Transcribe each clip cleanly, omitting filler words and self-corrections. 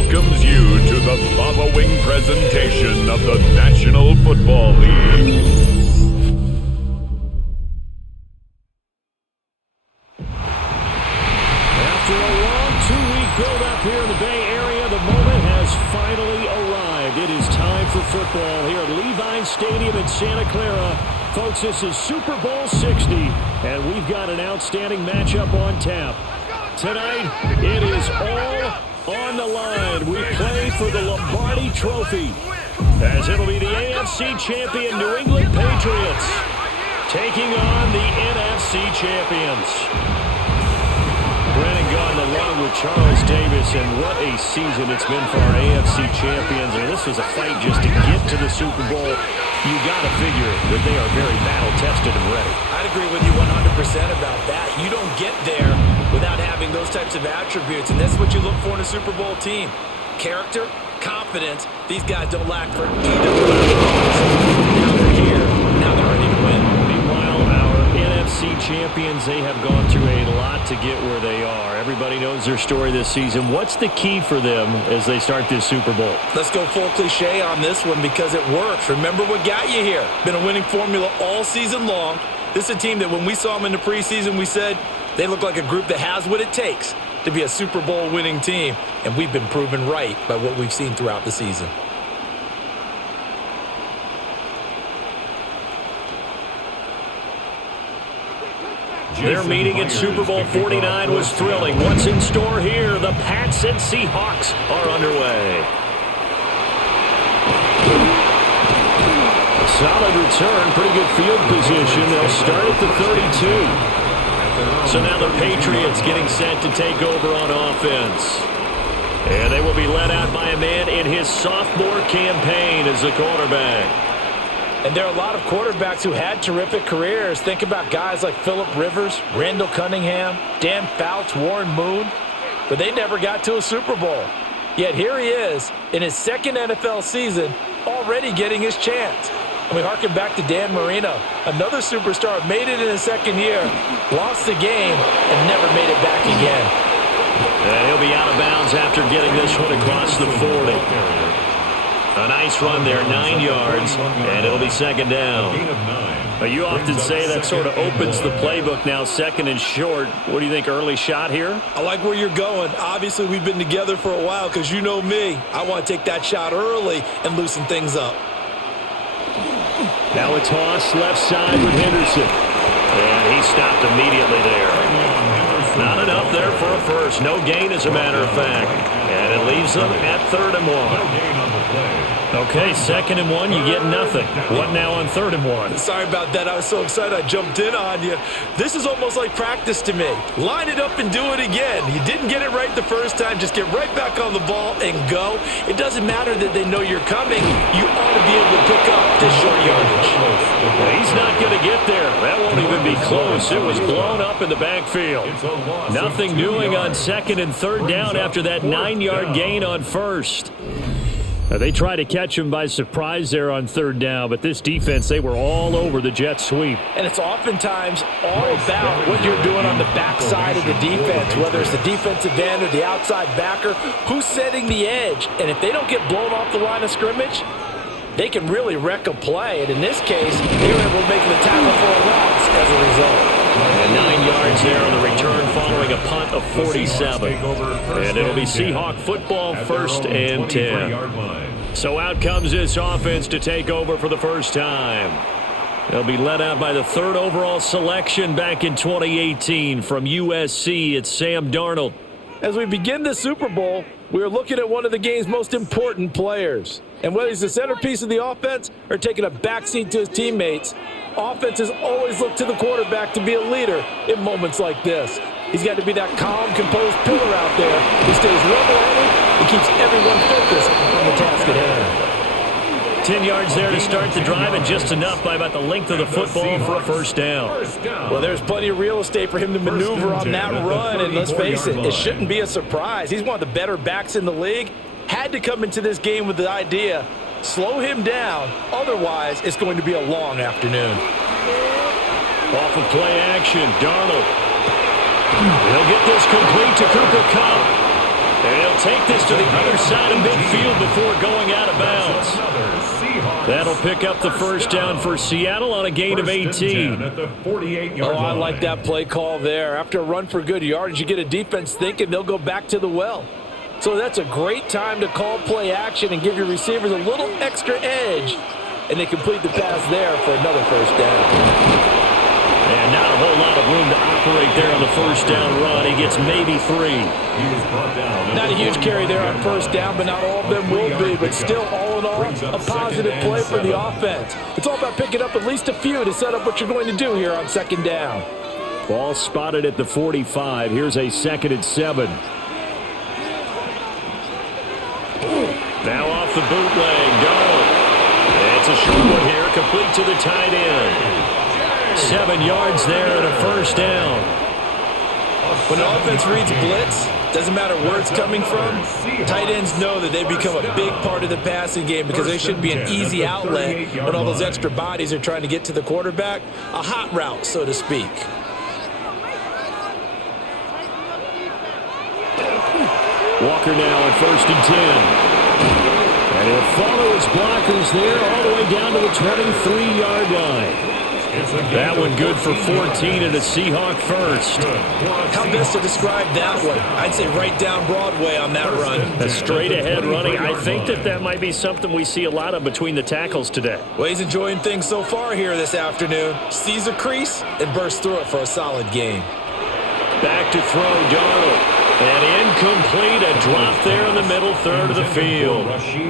welcomes you to the Baba Wing presentation of the National Football League. After a long two-week build-up here in the Bay Area, the moment has finally arrived. It is time for football here at Levi Stadium in Santa Clara. Folks, this is Super Bowl 60, and we've got an outstanding matchup on tap. Tonight, it is all on the line. We play for the Lombardi Trophy, as it'll be the AFC champion New England Patriots taking on the NFC champions. Brennan Gaudin along with Charles Davis, and what a season it's been for our AFC champions. And this was a fight just to get to the Super Bowl. You got to figure that they are very battle-tested and ready. I'd agree with you 100% about that. You don't get there without having those types of attributes, and that's what you look for in a Super Bowl team. Character, confidence, these guys don't lack for either one of those. Now they're here, now they're ready to win. Meanwhile, our NFC champions, they have gone through a lot to get where they are. Everybody knows their story this season. What's the key for them as they start this Super Bowl? Let's go full cliche on this one because it works. Remember what got you here. Been a winning formula all season long. This is a team that when we saw them in the preseason, we said they look like a group that has what it takes to be a Super Bowl winning team. And we've been proven right by what we've seen throughout the season. Their meeting at Super Bowl 49 was thrilling. What's in store here? The Pats and Seahawks are underway. Solid return, pretty good field position. They'll start at the 32. So now the Patriots getting set to take over on offense. And they will be led out by a man in his sophomore campaign as the quarterback. And there are a lot of quarterbacks who had terrific careers. Think about guys like Phillip Rivers, Randall Cunningham, Dan Fouts, Warren Moon. But they never got to a Super Bowl. Yet here he is in his second NFL season already getting his chance. And we harken back to Dan Marino, another superstar, made it in his second year, lost the game, and never made it back again. And he'll be out of bounds after getting this one across the 40. A nice run there, 9 yards, and it'll be second down. You often say that sort of opens the playbook now, second and short. What do you think, early shot here? I like where you're going. Obviously, we've been together for a while because you know me. I want to take that shot early and loosen things up. Now a toss left side with Henderson. And he stopped immediately there. Not enough there for a first. No gain, as a matter of fact. And it leaves them at 3rd and 1. Okay, 2nd and 1, you get nothing. What now on 3rd and 1? Sorry about that. I was so excited I jumped in on you. This is almost like practice to me. Line it up and do it again. You didn't get it right the first time. Just get right back on the ball and go. It doesn't matter that they know you're coming. You ought to be able to pick up this short yardage. Well, he's not going to get there. That won't even be close. It was blown up in the backfield. Nothing doing on 2nd and 3rd down after that 9-yard gain on 1st. They tried to catch him by surprise there on 3rd down, but this defense, they were all over the jet sweep. And it's oftentimes all about what you're doing on the backside of the defense, whether it's the defensive end or the outside backer, who's setting the edge. And if they don't get blown off the line of scrimmage, they can really wreck a play. And in this case, they were able to make the tackle for a loss as a result. And 9 yards there on the return following a punt of 47. And it'll be Seahawk football, 1st and 10. So out comes this offense to take over for the first time. They'll be led out by the 3rd overall selection back in 2018 from USC. It's Sam Darnold. As we begin the Super Bowl, we're looking at one of the game's most important players. And whether he's the centerpiece of the offense or taking a backseat to his teammates, offenses always look to the quarterback to be a leader in moments like this. He's got to be that calm, composed pillar out there who stays level-headed and keeps everyone focused on the task at hand. 10 yards there to start the drive, and just enough by about the length of the football for a first down. Well, there's plenty of real estate for him to maneuver on that run, and let's face it, it shouldn't be a surprise. He's one of the better backs in the league. Had to come into this game with the idea, slow him down, otherwise it's going to be a long afternoon. Off of play action, Darnold. He'll get this complete to Cooper Kupp. And he'll take this to the other side of midfield before going out of bounds. That'll pick up the first down for Seattle on a gain of 18. Oh, I like that play call there. After a run for good yardage, you get a defense thinking they'll go back to the well. So that's a great time to call play action and give your receivers a little extra edge. And they complete the pass there for another first down. And not a whole lot of room to operate there on the first down run. He gets maybe 3. Not a huge carry there on first down, but not all of them will be. But still, all in all, a positive play for the offense. It's all about picking up at least a few to set up what you're going to do here on second down. Ball spotted at the 45. Here's a 2nd and 7. Now off the bootleg. It's a short one here, complete to the tight end. 7 yards there and a first down. When an offense reads blitz, doesn't matter where it's coming from, tight ends know that they become a big part of the passing game because they should be an easy outlet when all those extra bodies are trying to get to the quarterback. A hot route, so to speak. Walker now at 1st and 10. And he'll follow his blockers there all the way down to the 23-yard line. That one good for 14 and a Seahawk first. How best to describe that one? I'd say right down Broadway on that run. A straight-ahead running. I think that might be something we see a lot of between the tackles today. Well, he's enjoying things so far here this afternoon. Sees a crease and bursts through it for a solid gain. Back to throw, Darnold. And incomplete, a drop there in the middle third of the field.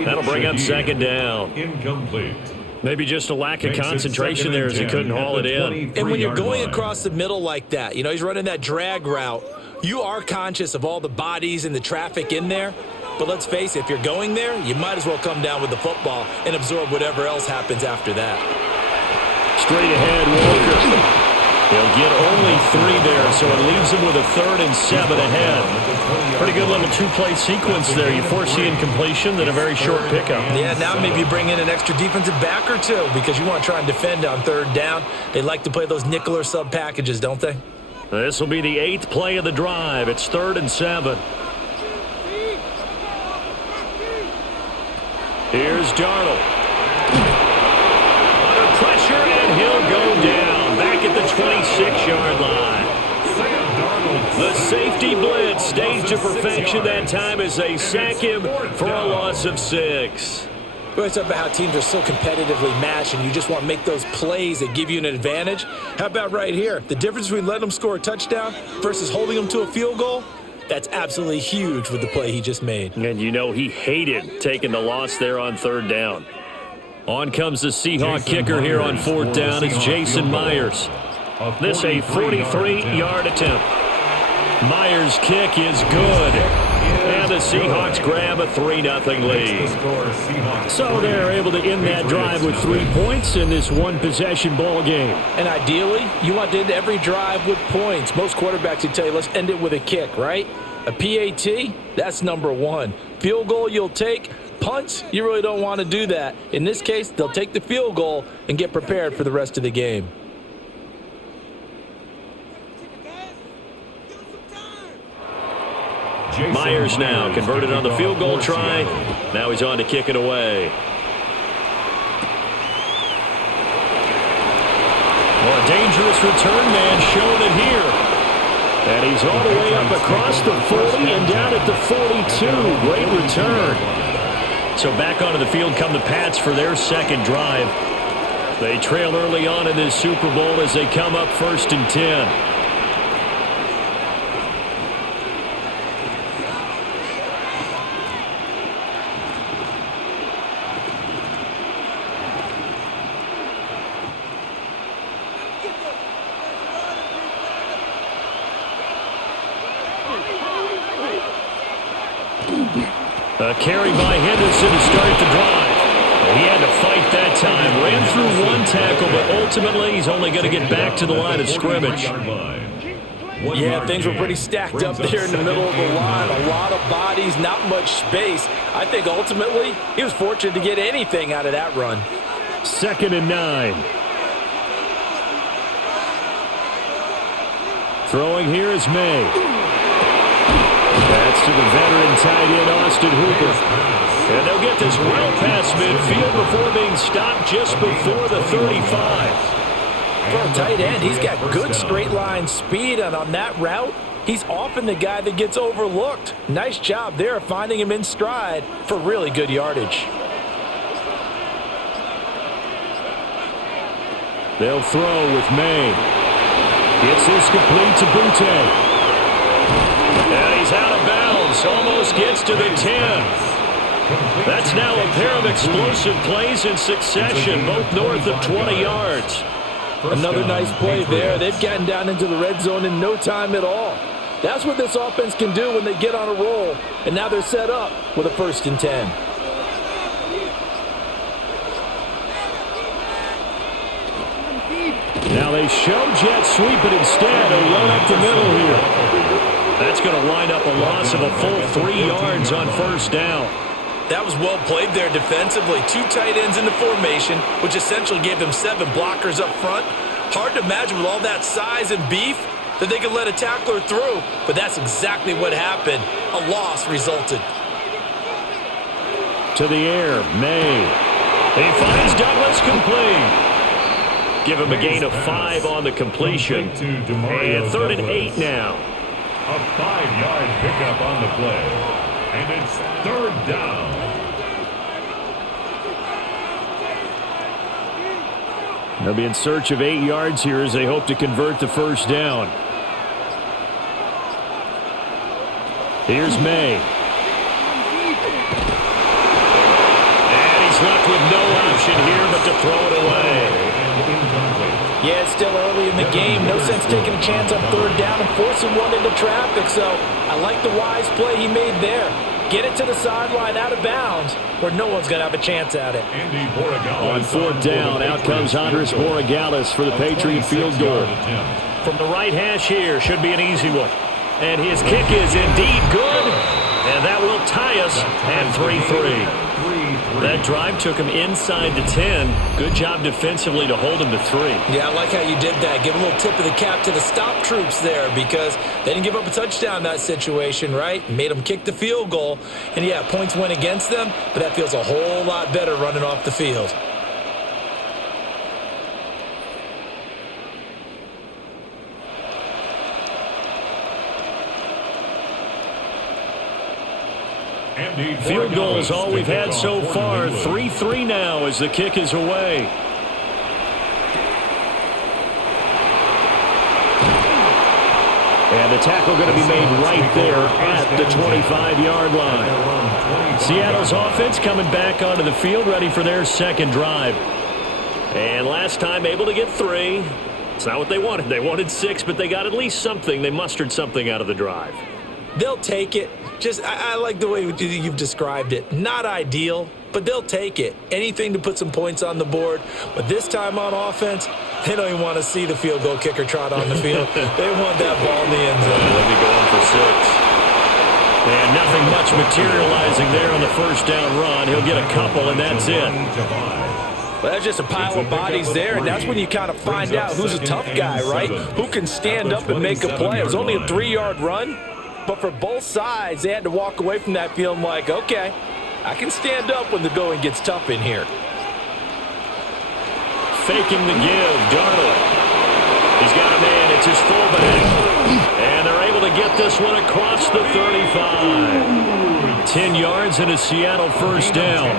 That'll bring up second down. Incomplete. Maybe just a lack of concentration there as he couldn't haul it in. And when you're going across the middle like that, you know, he's running that drag route, you are conscious of all the bodies and the traffic in there. But let's face it, if you're going there, you might as well come down with the football and absorb whatever else happens after that. Straight ahead, Walker. He'll get only 3 there, so it leaves him with a 3rd and 7 ahead. Pretty good little 2-play sequence there. You foresee incompletion, then a very short pickup. Yeah, now maybe bring in an extra defensive back or two because you want to try and defend on 3rd down. They like to play those nickel or sub packages, don't they? This will be the 8th play of the drive. It's 3rd and 7. Here's Darnold. Under pressure, and he'll go down. Back at the 26-yard line. The safety blitz staged to perfection that time as they sack him for a loss of 6. We always talk about how teams are so competitively matched and you just want to make those plays that give you an advantage. How about right here? The difference between letting them score a touchdown versus holding them to a field goal, that's absolutely huge with the play he just made. And you know he hated taking the loss there on 3rd down. On comes the Seahawk kicker here on 4th down. It's Jason Myers. This a 43-yard attempt. Myers' kick is good. And the Seahawks grab a 3-0 lead. So they're able to end that drive with 3 points in this one-possession ball game. And ideally, you want to end every drive with points. Most quarterbacks would tell you, let's end it with a kick, right? A PAT, that's number 1. Field goal you'll take. Punts, you really don't want to do that. In this case, they'll take the field goal and get prepared for the rest of the game. Myers now converted on the field goal try. Now he's on to kick it away. Well, a dangerous return man showing it here. And he's all the way up across the 40 and down at the 42. Great return. So back onto the field come the Pats for their 2nd drive. They trail early on in this Super Bowl as they come up 1st and 10. A carry by Henderson to start the drive. He had to fight that time. Ran through 1 tackle, but ultimately he's only going to get back to the line of scrimmage. Yeah, things were pretty stacked up there in the middle of the line. A lot of bodies, not much space. I think ultimately he was fortunate to get anything out of that run. 2nd and 9. Throwing here is May. That's to the veteran tight end, Austin Hooper. And they'll get this well past midfield before being stopped just before the 35. For a tight end, he's got good straight line speed, and on that route, he's often the guy that gets overlooked. Nice job there of finding him in stride for really good yardage. They'll throw with May. Gets this complete to Butte. And he's out of bounds. Almost gets to the 10. That's now a pair of explosive plays in succession, both north of 20 yards. Another nice play there. They've gotten down into the red zone in no time at all. That's what this offense can do when they get on a roll. And now they're set up with a 1st and 10. Now they show jet sweep, but instead a run up the middle here. That's going to wind up a loss of a full 3 yards on 1st down. That was well played there defensively. 2 tight ends in the formation, which essentially gave them 7 blockers up front. Hard to imagine with all that size and beef that they could let a tackler through, but that's exactly what happened. A loss resulted. To the air, May. He finds Douglas complete. Give him a gain of 5 on the completion. And 3rd and 8 now. A 5-yard pickup on the play. And it's 3rd down. They'll be in search of 8 yards here as they hope to convert the 1st down. Here's May. And he's left with no option here but to throw it away. Yeah, it's still early in the game. No sense taking a chance on 3rd down and forcing one into traffic. So I like the wise play he made there. Get it to the sideline out of bounds where no one's going to have a chance at it. On 4th down, out comes Andres Borregales for the Patriot field goal. From the right hash here, should be an easy one. And his kick is indeed good. And that will tie us at 3-3. That drive took him inside the 10. Good job defensively to hold him to 3. Yeah, I like how you did that. Give a little tip of the cap to the stop troops there because they didn't give up a touchdown in that situation, right? Made them kick the field goal. And, yeah, points went against them, but that feels a whole lot better running off the field. Field goal is all we've had so far. 3-3 now as the kick is away. And the tackle going to be made right there at the 25-yard line. Seattle's offense coming back onto the field, ready for their 2nd drive. And last time able to get 3. It's not what they wanted. They wanted 6, but they got at least something. They mustered something out of the drive. They'll take it. I like the way you've described it. Not ideal, but they'll take it. Anything to put some points on the board. But this time on offense, they don't even want to see the field goal kicker trot on the field. They want that ball in the end zone. They'll be going for 6. And nothing much materializing there on the 1st down run. He'll get a couple, and that's it. Well, that's just a pile of bodies there, and that's when you kind of find out who's a tough guy, right? Who can stand up and make a play. It was only a 3-yard run. But for both sides, they had to walk away from that feeling like, okay, I can stand up when the going gets tough in here. Faking the give, Darnold. He's got a man, it's his fullback. And they're able to get this one across the 35. 10 yards and a Seattle 1st down.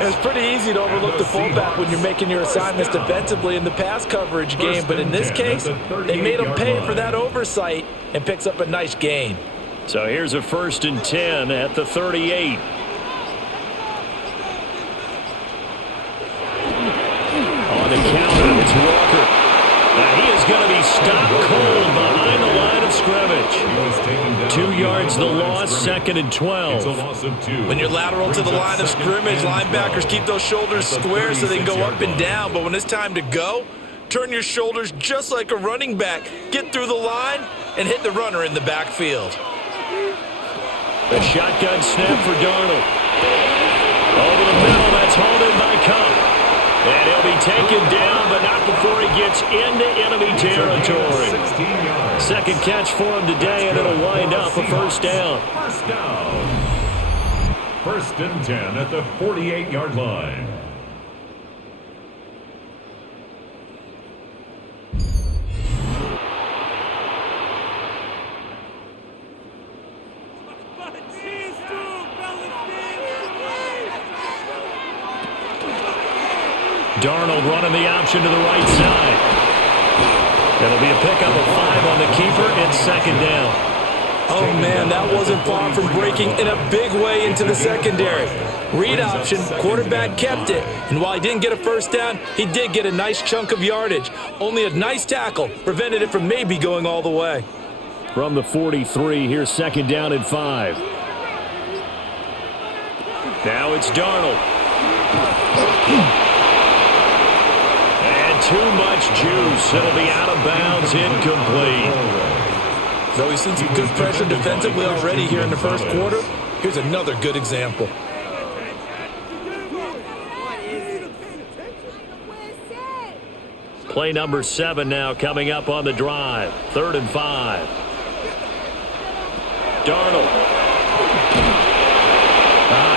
It's pretty easy to overlook the fullback when you're making your assignments defensively in the pass coverage game, but in this case, they made him pay for that oversight and picks up a nice gain. So here's a 1st and 10 at the 38. On the counter, it's Walker. Now he is going to be stopped cold behind the line of scrimmage. 2 yards the loss, 2nd and 12. When you're lateral to the line of scrimmage, linebackers keep those shoulders square so they can go up and down. But when it's time to go, turn your shoulders just like a running back. Get through the line and hit the runner in the backfield. The shotgun snap for Darnold. Over the middle, that's hauled in by Cup. And he'll be taken down, but not before he gets into enemy territory. Second catch for him today, and it'll wind up a first down. First down. 1st and 10 at the 48-yard line. Darnold running the option to the right side. It'll be a pickup of 5 on the keeper. It's second down. Oh, man, that wasn't far from breaking in a big way into the secondary. Read option, quarterback kept it. And while he didn't get a first down, he did get a nice chunk of yardage. Only a nice tackle prevented it from maybe going all the way. From the 43, here's second down and 5. Now it's Darnold. Too much juice. It'll be out of bounds, incomplete. Though he's seen some good pressure defensively already here in the first quarter, here's another good example. Play number 7 now coming up on the drive. 3rd and 5. Darnold.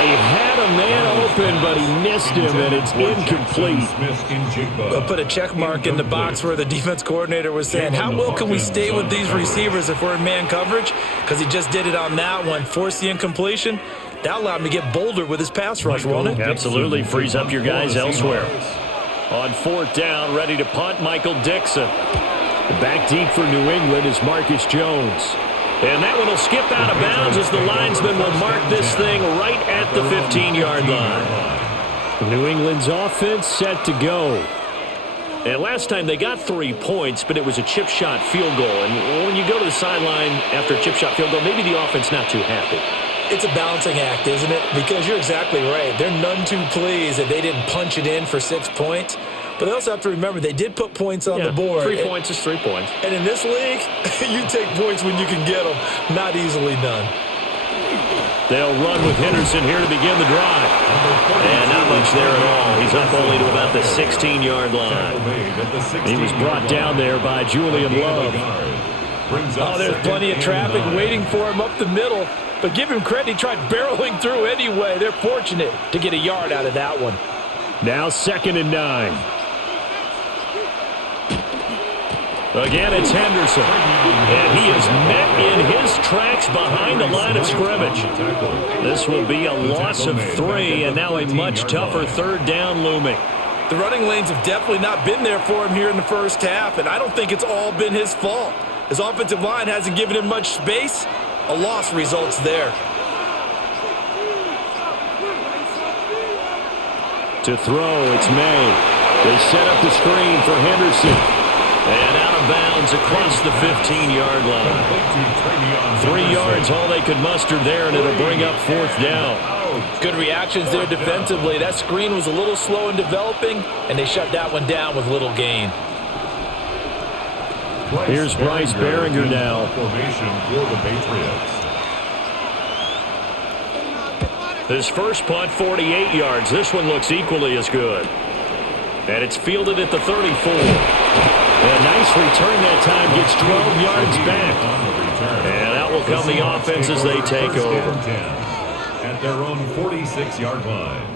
He had a man open, but he missed him, and it's incomplete. I'll put a check mark in the box where the defense coordinator was saying, how well can we stay with these receivers if we're in man coverage? Because he just did it on that one, forced the incompletion. That allowed him to get bolder with his pass rush, won't it? Absolutely, frees up your guys elsewhere. On 4th down, ready to punt, Michael Dixon. The back deep for New England is Marcus Jones. And that one will skip out of bounds as the linesman will mark this thing right at the 15-yard line. New England's offense set to go. And last time they got 3 points, but it was a chip shot field goal. And when you go to the sideline after a chip shot field goal, maybe the offense not too happy. It's a balancing act, isn't it? Because you're exactly right. They're none too pleased that they didn't punch it in for 6 points. But they also have to remember they did put points on the board. 3 points is 3 points. And in this league, you take points when you can get them. Not easily done. They'll run with Henderson here to begin the drive. And not much there at all. He's up only to about the 16-yard line. He was brought down there by Julian Love. Oh, there's plenty of traffic waiting for him up the middle. But give him credit, he tried barreling through anyway. They're fortunate to get a yard out of that one. Now 2nd and 9. Again, it's Henderson. And he is met in his tracks behind the line of scrimmage. This will be a loss of 3, and now a much tougher 3rd down looming. The running lanes have definitely not been there for him here in the first half, and I don't think it's all been his fault. His offensive line hasn't given him much space. A loss results there. To throw, it's May. They set up the screen for Henderson. And out of bounds across the 15-yard line. 3 yards, all they could muster there, and it'll bring up 4th down. Good reactions there defensively. That screen was a little slow in developing, and they shut that one down with little gain. Here's Bryce Behringer now. Formation for the Patriots. His first punt, 48 yards. This one looks equally as good. And it's fielded at the 34. A nice return that time, gets 12 yards back. And out will come the offense as they take over. At their own 46-yard line.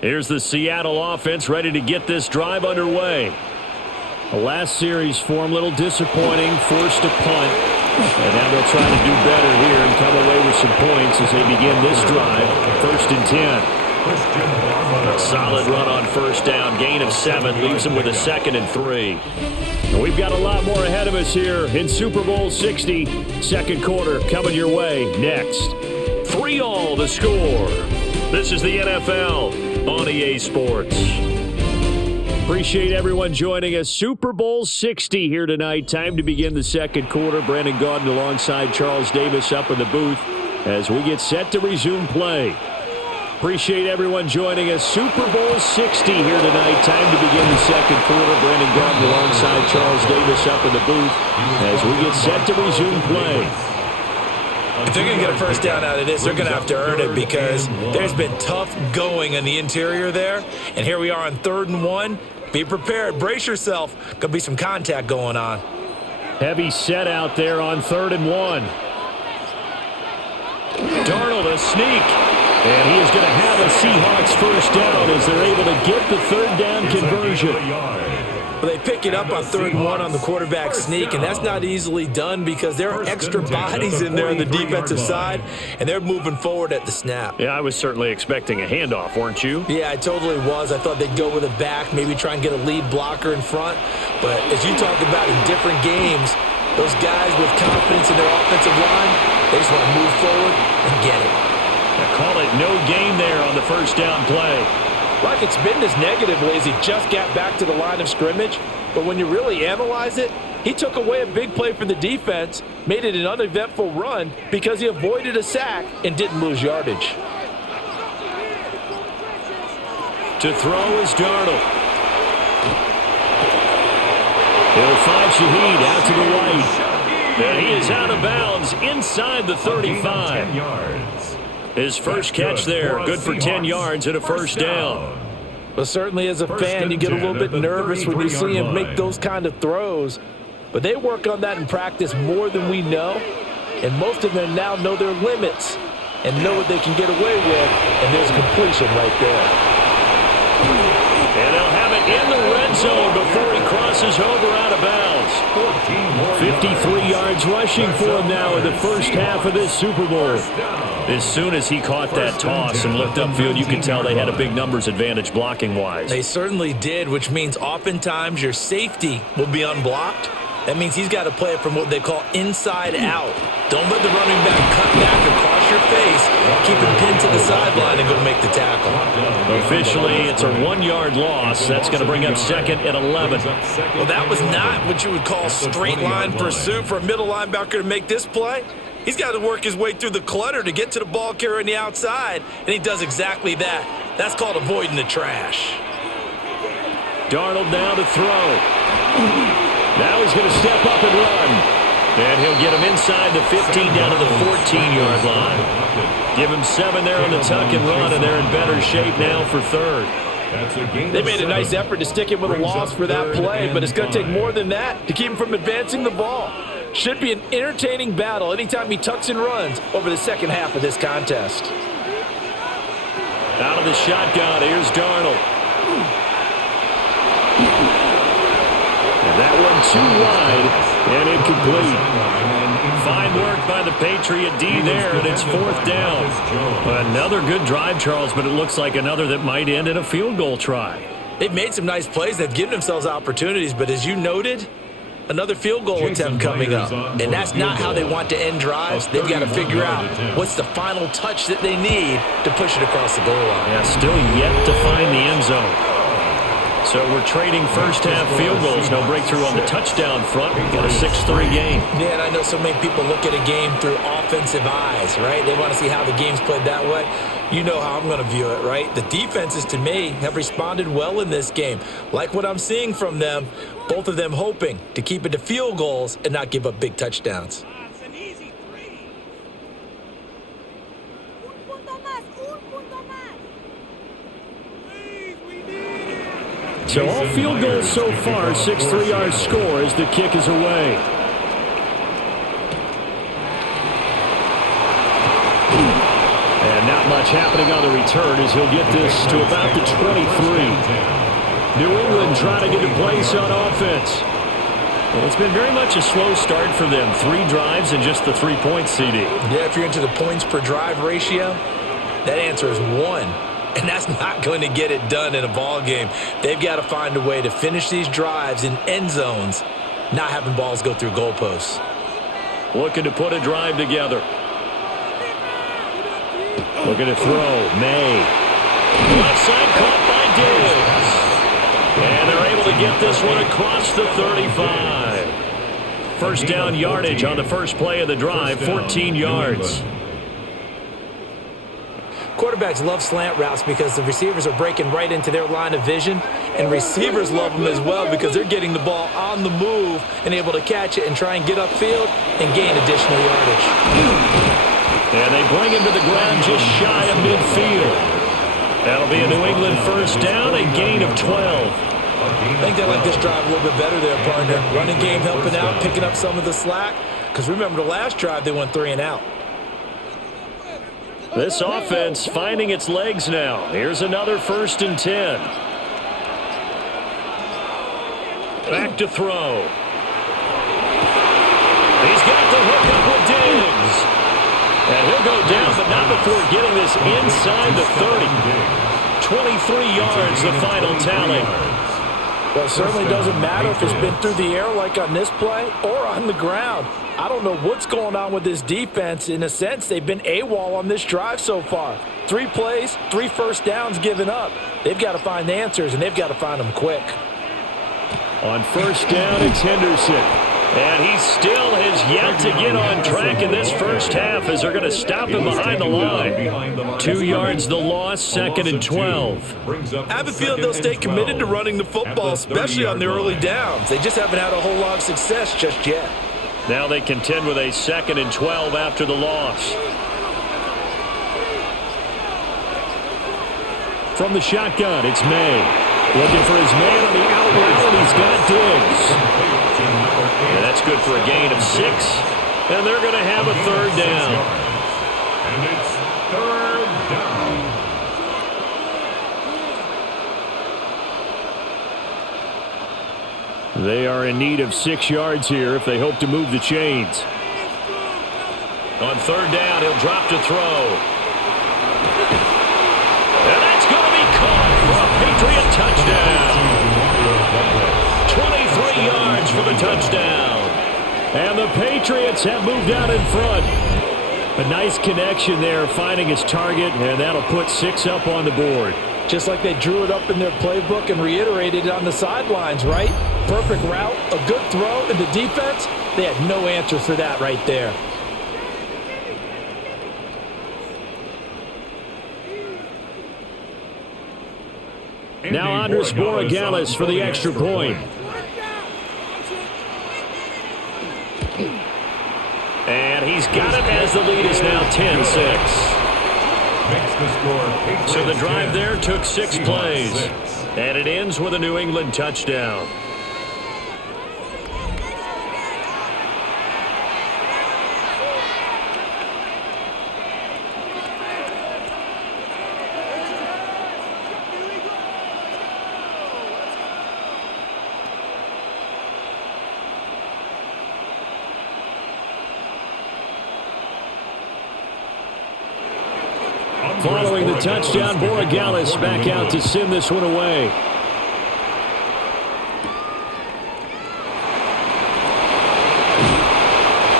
Here's the Seattle offense ready to get this drive underway. The last series for him, a little disappointing, forced a punt. And now they'll try to do better here and come away with some points as they begin this drive. 1st and 10. A solid run on 1st down, gain of 7, leaves them with a 2nd and 3. And we've got a lot more ahead of us here in Super Bowl 60. 2nd quarter coming your way next. 3-all the score. This is the NFL on EA Sports. Appreciate everyone joining us. Super Bowl 60 here tonight. Time to begin the 2nd quarter. Brandon Gaudin alongside Charles Davis up in the booth as we get set to resume play. Appreciate everyone joining us. Super Bowl 60 here tonight. Time to begin the 2nd quarter. Brandon Gaudin alongside Charles Davis up in the booth as we get set to resume play. If they're going to get a first down out of this, they're going to have to earn it because there's been tough going in the interior there. And here we are on 3rd and 1. Be prepared. Brace yourself. Going to be some contact going on. Heavy set out there on 3rd and 1. Darnold a sneak. And he is going to have a Seahawks first down as they're able to get the 3rd down conversion. Well, they pick it up on 3rd and 1 on the quarterback sneak, and that's not easily done because there are extra bodies in there on the defensive side, and they're moving forward at the snap. Yeah, I was certainly expecting a handoff, weren't you? Yeah, I totally was. I thought they'd go with a back, maybe try and get a lead blocker in front. But as you talk about in different games, those guys with confidence in their offensive line, they just want to move forward and get it. I call it no gain there on the first down play. Like it's been as negatively as he just got back to the line of scrimmage. But when you really analyze it, he took away a big play for the defense, made it an uneventful run because he avoided a sack and didn't lose yardage. To throw is Darnold. He'll find Shaheed out to the right. And he is out of bounds inside the 35. His first catch there, good for 10 yards and a first down. Well, certainly as a fan, you get a little bit nervous when you see him make those kind of throws. But they work on that in practice more than we know. And most of them now know their limits and know what they can get away with. And there's completion right there. And they'll have it in the red zone before he crosses over out of bounds. 53 yards rushing for him now in the first half of this Super Bowl. As soon as he caught that toss and looked upfield, you could tell they had a big numbers advantage blocking-wise. They certainly did, which means oftentimes your safety will be unblocked. That means he's got to play it from what they call inside out. Don't let the running back cut back across your face. Keep him pinned to the sideline and go make the tackle. Officially, it's a 1-yard loss. That's going to bring up 2nd and 11. Well, that was not what you would call straight line pursuit for a middle linebacker to make this play. He's got to work his way through the clutter to get to the ball carrier on the outside, and he does exactly that. That's called avoiding the trash. Darnold now to throw. Now he's going to step up and run. And he'll get him inside the 15 down to the 14-yard line. Give him 7 there on the tuck and run, and they're in better shape now for 3rd. They made a nice effort to stick him with a loss for that play, but it's going to take more than that to keep him from advancing the ball. Should be an entertaining battle anytime he tucks and runs over the second half of this contest. Out of the shotgun, here's Darnold. And that one too wide and incomplete. Fine work by the Patriot D there, and it's 4th down. Another good drive, Charles, but it looks like another that might end in a field goal try. They've made some nice plays. They've given themselves opportunities, but as you noted, another field goal attempt coming up. And that's not how they want to end drives. They've got to figure out what's the final touch that they need to push it across the goal line. Yeah, still yet to find the end zone. So we're trading first-half field goals. No breakthrough on the touchdown front. We've got a 6-3 game. Yeah, and I know so many people look at a game through offensive eyes, right? They want to see how the game's played that way. You know how I'm going to view it, right? The defenses, to me, have responded well in this game. Like what I'm seeing from them, both of them hoping to keep it to field goals and not give up big touchdowns. So all field goals so far, 6-3 our score as the kick is away. And not much happening on the return as he'll get this to about the 23. New England trying to get a place on offense. And it's been very much a slow start for them. 3 drives and just the 3 points, CD. Yeah, if you're into the points per drive ratio, that answer is 1. And that's not going to get it done in a ball game. They've got to find a way to finish these drives in end zones, not having balls go through goalposts. Looking to put a drive together. Looking to throw. May. Left side caught by Diggs. And they're able to get this one across the 35. First down yardage on the first play of the drive, 14 yards. Quarterbacks love slant routes because the receivers are breaking right into their line of vision, and receivers love them as well because they're getting the ball on the move and able to catch it and try and get upfield and gain additional yardage. And they bring him to the ground just shy of midfield. That'll be a New England first down, a gain of 12. I think they like this drive a little bit better there, partner. Running game helping out, picking up some of the slack. Because remember, the last drive they went 3 and out. This offense finding its legs now. Here's another 1st and 10. Back to throw. He's got the hook up with Diggs. And he'll go down, but not before getting this inside the 30. 23 yards, the final tally. Well, it certainly doesn't matter if it's been through the air like on this play or on the ground. I don't know what's going on with this defense. In a sense, they've been AWOL on this drive so far. 3 plays, 3 first downs given up. They've got to find answers, and they've got to find them quick. On first down, it's Henderson. And he still has yet to get on track in this first half as they're going to stop him behind the line. 2 yards the loss, 2nd and 12. I have a feeling they'll stay committed to running the football, especially on the early downs. They just haven't had a whole lot of success just yet. Now they contend with a 2nd and 12 after the loss. From the shotgun, it's May. Looking for his man on the out route. He's got Diggs. And that's good for a gain of 6. And they're going to have a 3rd down. And it's 3rd down. They are in need of 6 yards here if they hope to move the chains. On 3rd down, he'll drop to throw. And that's going to be caught for a Patriot touchdown. 23 yards for the touchdown. And the Patriots have moved out in front. A nice connection there, finding his target, and that'll put 6 up on the board. Just like they drew it up in their playbook and reiterated it on the sidelines, right? Perfect route, a good throw, and the defense, they had no answer for that right there. Now Andres Borregales for the extra point. And he's got it as the lead is now 10-6. So the drive there took 6 plays. And it ends with a New England touchdown. Following the touchdown, Borregales back out to send this one away.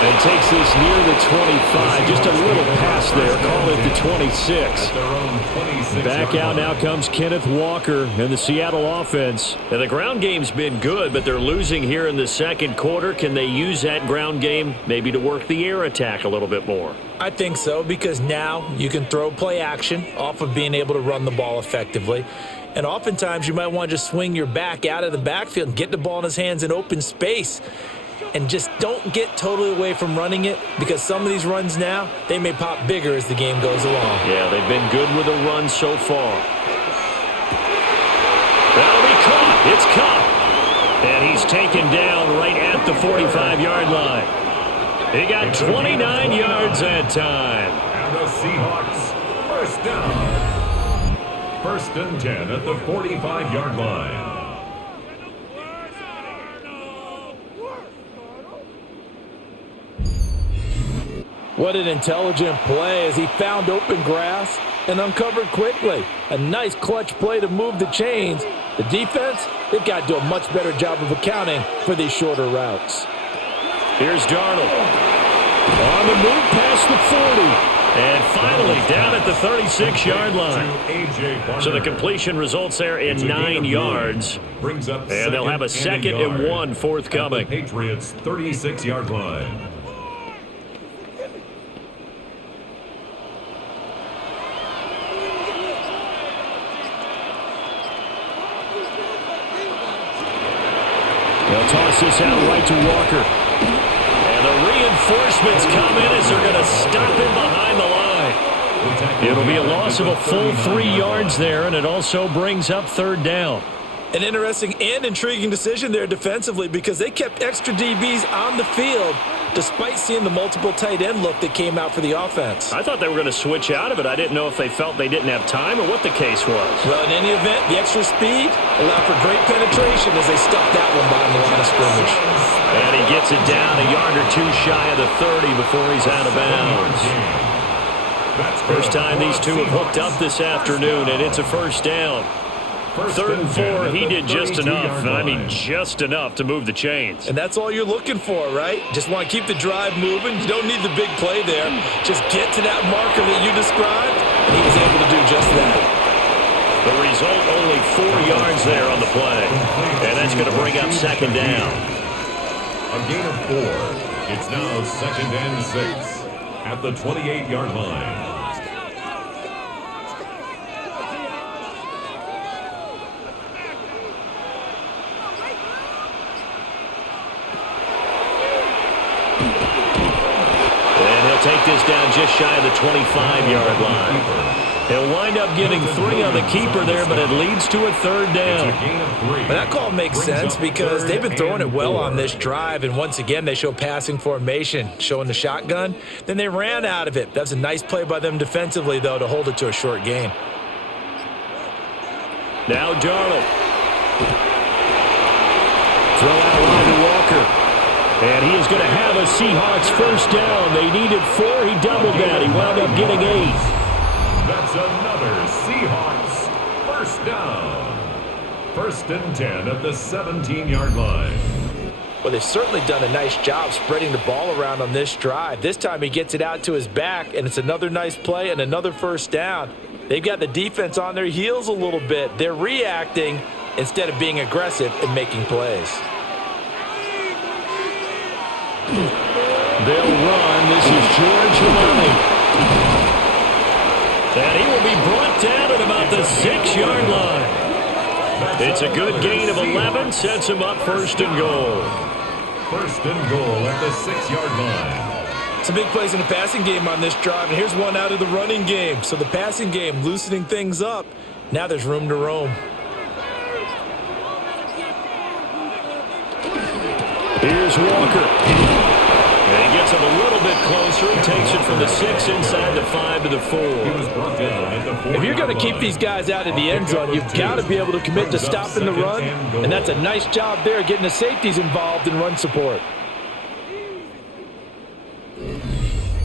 And takes this near the 25. Just a little pass there. Call it the 26. Back out now comes Kenneth Walker and the Seattle offense. Now, the ground game's been good, but they're losing here in the second quarter. Can they use that ground game maybe to work the air attack a little bit more? I think so, because now you can throw play action off of being able to run the ball effectively. And oftentimes you might want to just swing your back out of the backfield and get the ball in his hands in open space. And just don't get totally away from running it, because some of these runs now, they may pop bigger as the game goes along. Yeah, they've been good with a run so far. That'll be caught. It's caught. And he's taken down right at the 45-yard line. He got 29 yards that time. And the Seahawks, first down. 1st and 10 at the 45-yard line. What an intelligent play as he found open grass and uncovered quickly. A nice clutch play to move the chains. The defense, they've got to do a much better job of accounting for these shorter routes. Here's Darnold. On the move past the 40. And finally down at the 36-yard line. So the completion results there in 9 yards. And they'll have a 2nd and 1 forthcoming. Patriots 36-yard line. They'll toss this out right to Walker. And the reinforcements come in as they're going to stop him behind the It'll be a loss of a full 3 yards there, and it also brings up third down. An interesting and intriguing decision there defensively because they kept extra DBs on the field despite seeing the multiple tight end look that came out for the offense. I thought they were going to switch out of it. I didn't know if they felt they didn't have time or what the case was. Well, in any event, the extra speed allowed for great penetration as they stuffed that one behind the line of scrimmage. And he gets it down a yard or two shy of the 30 before he's out of bounds. First time these two have hooked up this afternoon, and it's a first down. 3rd and 4, he did just enough, and I mean just enough to move the chains. And that's all you're looking for, right? Just want to keep the drive moving. You don't need the big play there. Just get to that marker that you described, and he was able to do just that. The result, only 4 yards there on the play, and that's going to bring up second down. A gain of 4. It's now 2nd and 6 at the 28-yard line. Take this down just shy of the 25-yard line. He'll wind up getting 3 on the keeper there, but it leads to a third down. But that call makes sense because they've been throwing it well on this drive, and once again they show passing formation, showing the shotgun. Then they ran out of it. That was a nice play by them defensively, though, to hold it to a short gain. Now Darnold. Throw out line to Walker. And he is going to have a Seahawks first down. They needed 4. He doubled that. He wound up getting 8. That's another Seahawks first down. 1st and 10 at the 17-yard line. Well, they've certainly done a nice job spreading the ball around on this drive. This time he gets it out to his back, and it's another nice play and another first down. They've got the defense on their heels a little bit. They're reacting instead of being aggressive and making plays. They'll run. This is George Halani. And he will be brought down at about the 6-yard line. It's a good gain of 11. Sets him up 1st and goal. 1st and goal at the 6-yard line. Some big plays in the passing game on this drive, and here's one out of the running game. So the passing game loosening things up. Now there's room to roam. Here's Walker. And he gets him a little bit closer. He takes it from the 6 inside the 5 to the 4. If you're going to keep these guys out of the end zone, you've got to be able to commit to stopping the run. And that's a nice job there, getting the safeties involved in run support.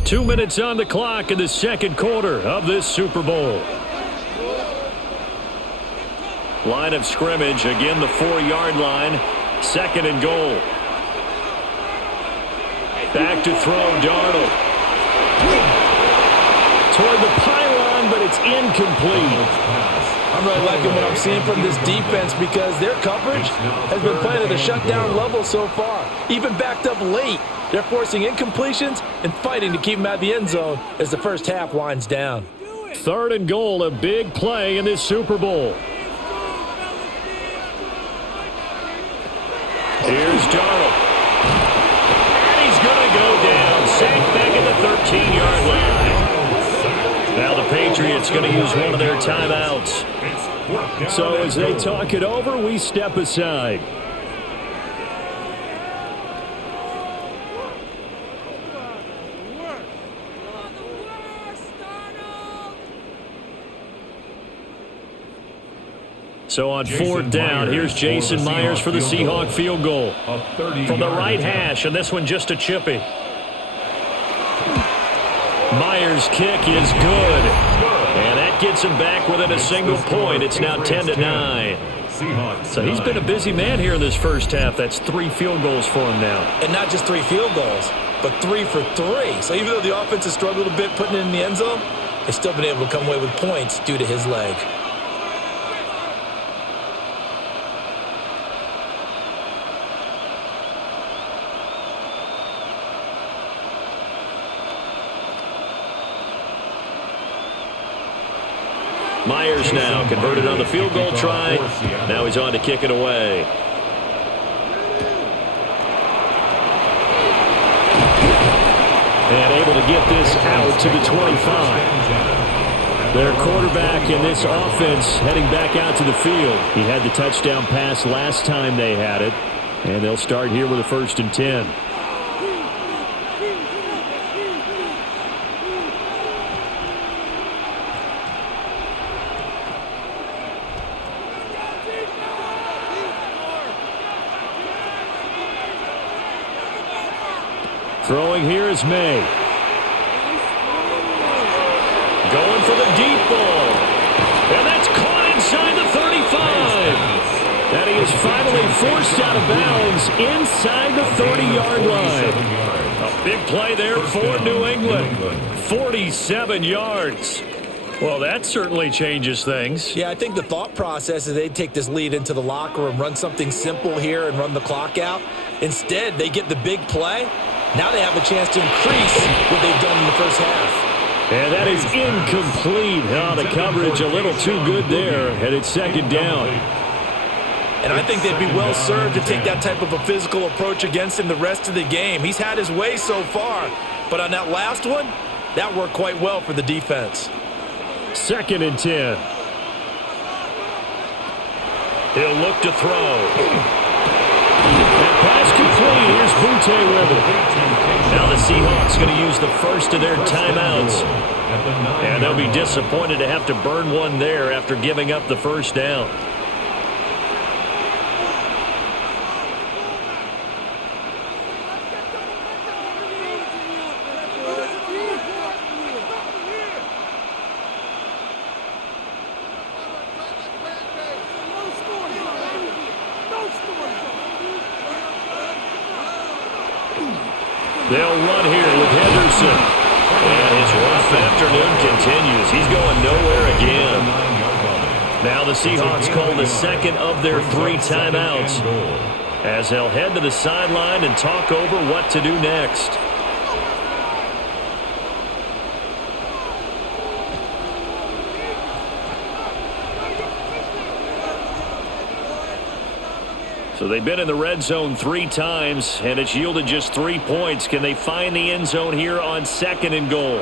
2 minutes on the clock in the 2nd quarter of this Super Bowl. Line of scrimmage, again the 4-yard line. 2nd and goal. Back to throw, Darnold. Toward the pylon, but it's incomplete. I'm really liking what I'm seeing from this defense because their coverage has been playing at a shutdown level so far. Even backed up late, they're forcing incompletions and fighting to keep them out of the end zone as the first half winds down. 3rd and goal, a big play in this Super Bowl. Here's Darnold. Go down, sacked back at the 13-yard line. Now the Patriots going to use one of their timeouts. So as they talk it over, we step aside. So on 4th down, here's Jason Myers for the Seahawk field goal. From the right hash, and this one just a chippy. Myers' kick is good. And that gets him back within a single point. It's now 10-9. So he's been a busy man here in this first half. That's 3 field goals for him now. And not just 3 field goals, but 3 for 3. So even though the offense has struggled a bit putting it in the end zone, they've still been able to come away with points due to his leg. Myers now converted on the field goal try. Now he's on to kick it away. And able to get this out to the 25. Their quarterback in this offense heading back out to the field. He had the touchdown pass last time they had it. And they'll start here with a 1st and 10. Throwing here is May. Going for the deep ball. And that's caught inside the 35. And he is finally forced out of bounds inside the 30-yard line. A big play there for New England. 47 yards. Well, that certainly changes things. Yeah, I think the thought process is they'd take this lead into the locker room, run something simple here and run the clock out. Instead, they get the big play. Now they have a chance to increase what they've done in the first half. And that is incomplete. Oh, the coverage a little too good there. And it's 2nd down. And I think they'd be well served to take that type of a physical approach against him the rest of the game. He's had his way so far. But on that last one, that worked quite well for the defense. 2nd and 10. He'll look to throw. That pass complete. Here's Butte with it. Now the Seahawks going to use the first of their timeouts. And they'll be disappointed to have to burn one there after giving up the 1st down. They'll run here with Henderson. And his rough afternoon continues. He's going nowhere again. Now the Seahawks call the 2nd of their 3 timeouts as they'll head to the sideline and talk over what to do next. So they've been in the red zone 3 times, and it's yielded just 3 points. Can they find the end zone here on 2nd and goal?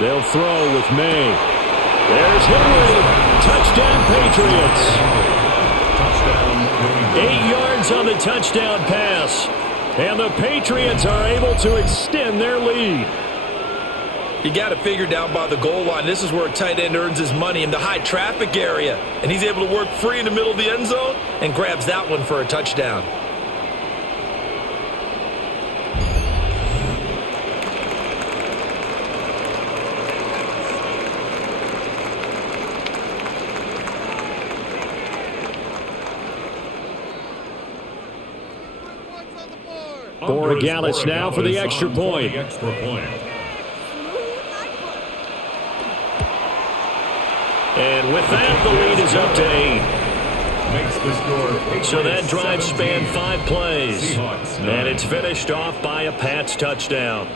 They'll throw with May. There's Henry. Touchdown, Patriots. 8 yards on the touchdown pass. And the Patriots are able to extend their lead. You got to figure down by the goal line. This is where a tight end earns his money in the high traffic area. And he's able to work free in the middle of the end zone and grabs that one for a touchdown. Borregales now for the extra point. And with that, the lead is up to 8. So that drive spanned 5 plays. And it's finished off by a Pats touchdown.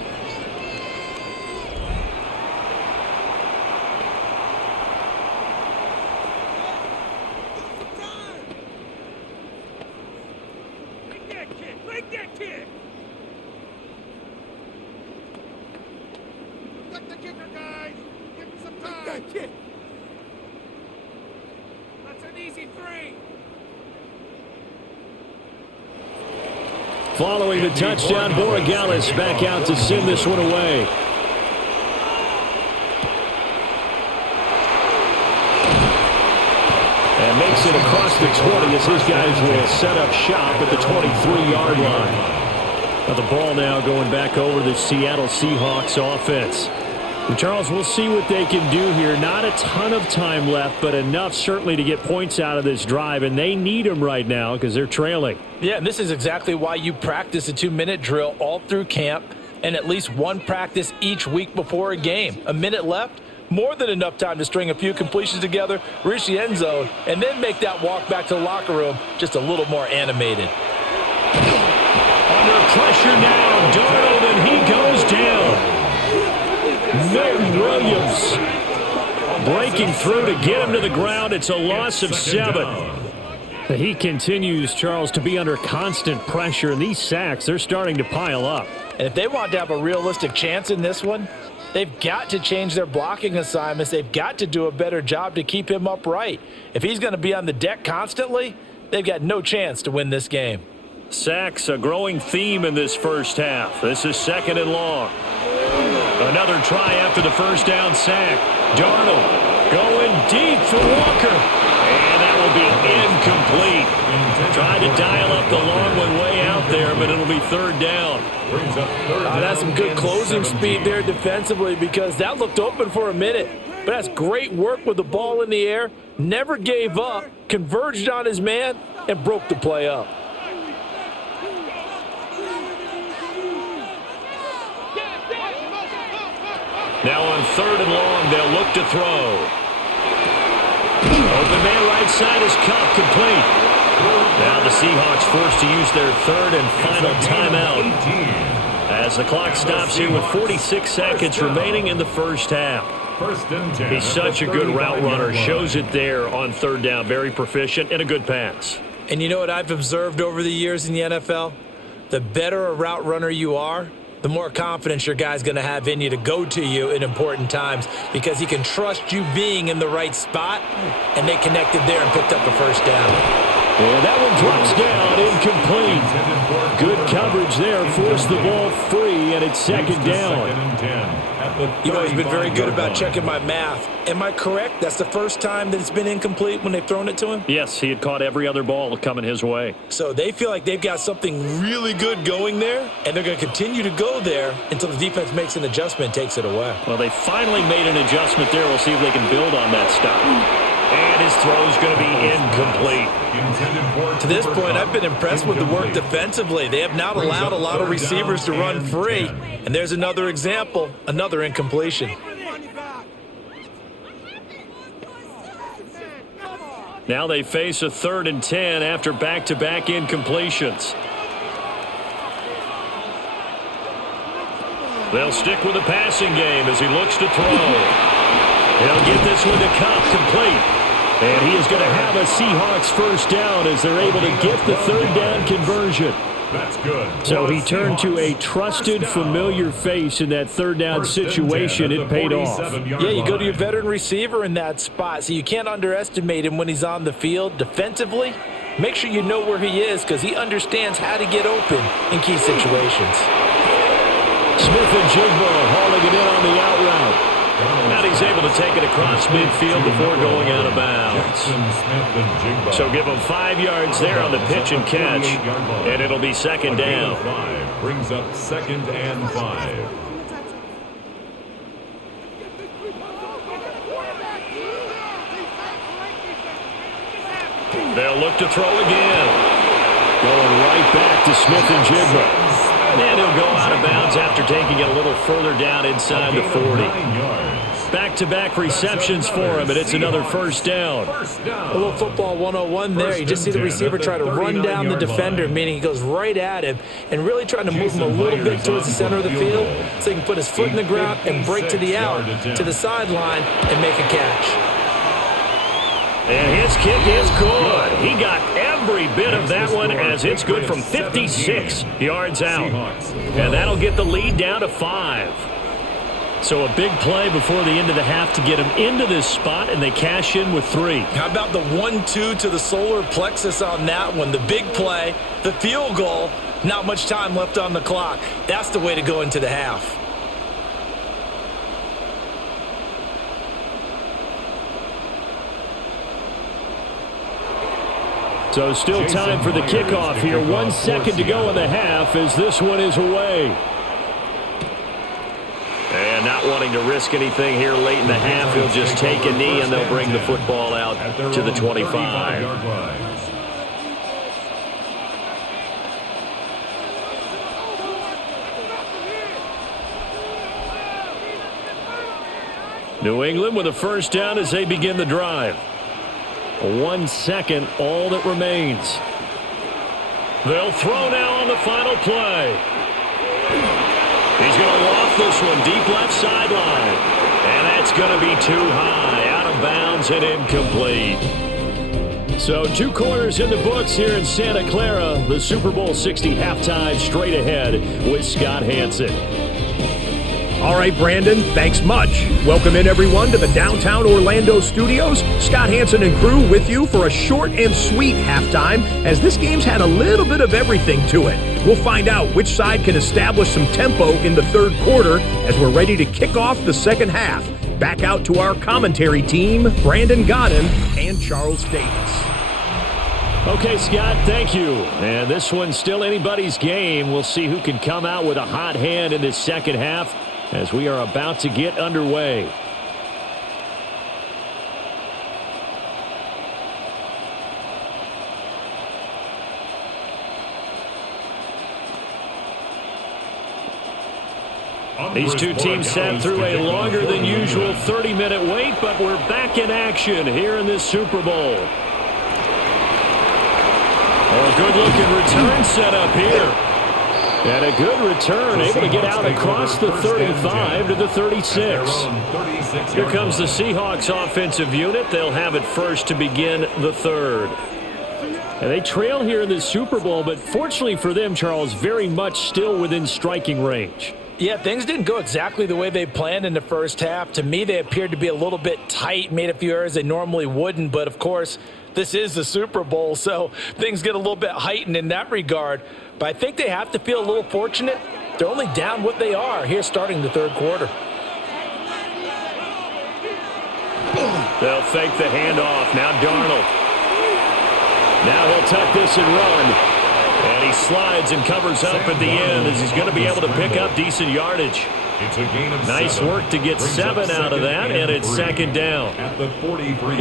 Following the touchdown, Borregales back out to send this one away. And makes it across the 20 as his guys will set up shop at the 23-yard line. Now the ball now going back over the Seattle Seahawks offense. And Charles, we'll see what they can do here. Not a ton of time left, but enough certainly to get points out of this drive, and they need them right now because they're trailing. Yeah, and this is exactly why you practice a 2-minute drill all through camp and at least one practice each week before a game. A minute left, more than enough time to string a few completions together, reach the end zone, and then make that walk back to the locker room just a little more animated. Under pressure now, Darnold, and he goes down. Milton Williams breaking through to get him to the ground. It's a loss of 7. He continues, Charles, to be under constant pressure, and these sacks, they're starting to pile up. And if they want to have a realistic chance in this one, They've got to change their blocking assignments. They've got to do a better job to keep him upright. If he's going to be on the deck constantly, they've got no chance to win this game. Sacks, a growing theme in this first half. This is 2nd and long. Another try after the first down sack. Darnold going deep for Walker. And that will be incomplete. Tried to dial up the long one way out there, but it'll be 3rd down. That's some good closing speed there defensively because that looked open for a minute. But that's great work with the ball in the air. Never gave up, converged on his man, and broke the play up. Now on 3rd and long, they'll look to throw. Open man right side is Cup, complete. Now the Seahawks forced to use their 3rd and final timeout as the clock stops here with 46 seconds remaining in the first half. He's such a good route runner. Shows it there on 3rd down. Very proficient and a good pass. And you know what I've observed over the years in the NFL? The better a route runner you are, the more confidence your guy's going to have in you to go to you in important times because he can trust you being in the right spot, and they connected there and picked up the first down. And that one drops down, incomplete. Good coverage there, forced the ball free, and it's 2nd down. You've always been very good about checking my math. Am I correct? That's the first time that it's been incomplete when they've thrown it to him? Yes, he had caught every other ball coming his way. So they feel like they've got something really good going there, and they're going to continue to go there until the defense makes an adjustment and takes it away. Well, they finally made an adjustment there. We'll see if they can build on that stop. And his throw's going to be incomplete. To this point, I've been impressed with the work defensively. They have not allowed a lot of receivers to run free. And there's another example, another incompletion. Now they face a 3rd and 10 after back-to-back incompletions. They'll stick with the passing game as he looks to throw. He'll get this one to Cup, complete. And he is going to have a Seahawks first down as they're able to get the 3rd down conversion. That's good. So he turned to a trusted, familiar face in that 3rd down situation. It paid off. Yeah, you go to your veteran receiver in that spot, so you can't underestimate him when he's on the field. Defensively, make sure you know where he is because he understands how to get open in key situations. Smith-Njigba hauling it in on the out route. And he's able to take it across midfield before going out of bounds. So give him 5 yards there on the pitch and catch, and it'll be 2nd down. Brings up 2nd and 5. They'll look to throw again. Going right back to Smith-Njigba. And he'll go out of bounds after taking it a little further down inside the 40. Back-to-back receptions for him, and it's another first down. A little football 101 there. You just see the receiver try to run down the defender, meaning he goes right at him and really trying to move him a little bit towards the center of the field so he can put his foot in the ground and break to the out, to the sideline, and make a catch. And his kick is good. He got every bit of that one as it's good from 56 yards out. And that'll get the lead down to 5. So a big play before the end of the half to get him into this spot, and they cash in with 3. How about the 1-2 to the solar plexus on that one? The big play, the field goal, not much time left on the clock. That's the way to go into the half. So still time for the kickoff here. 1 second to go in the half as this one is away. And not wanting to risk anything here late in the half, he'll just take a knee and they'll bring the football out to the 25. New England with a first down as they begin the drive. 1 second, all that remains. They'll throw now on the final play. He's going to loft this one deep left sideline. And that's going to be too high, out of bounds and incomplete. So 2 quarters in the books here in Santa Clara. The Super Bowl 60 halftime straight ahead with Scott Hanson. All right, Brandon, thanks much. Welcome in, everyone, to the downtown Orlando studios. Scott Hansen and crew with you for a short and sweet halftime, as this game's had a little bit of everything to it. We'll find out which side can establish some tempo in the third quarter as we're ready to kick off the second half. Back out to our commentary team, Brandon Godden and Charles Davis. Okay, Scott, thank you. And this one's still anybody's game. We'll see who can come out with a hot hand in this second half as we are about to get underway. These two teams sat through a longer than usual 30-minute wait, but we're back in action here in this Super Bowl. Oh, good-looking return set up here. And a good return, able to get out across the 35 to the 36. Here comes the Seahawks offensive unit. They'll have it first to begin the third. And they trail here in the Super Bowl, but fortunately for them, Charles, very much still within striking range. Yeah, things didn't go exactly the way they planned in the first half. To me, they appeared to be a little bit tight, made a few errors they normally wouldn't, but of course, this is the Super Bowl, so things get a little bit heightened in that regard. But I think they have to feel a little fortunate. They're only down what they are here starting the third quarter. They'll fake the handoff. Now Darnold. Now he'll tuck this and run. And he slides and covers up at the end as he's going to be able to pick up decent yardage. Nice work to get 7 out of that, and it's second down. You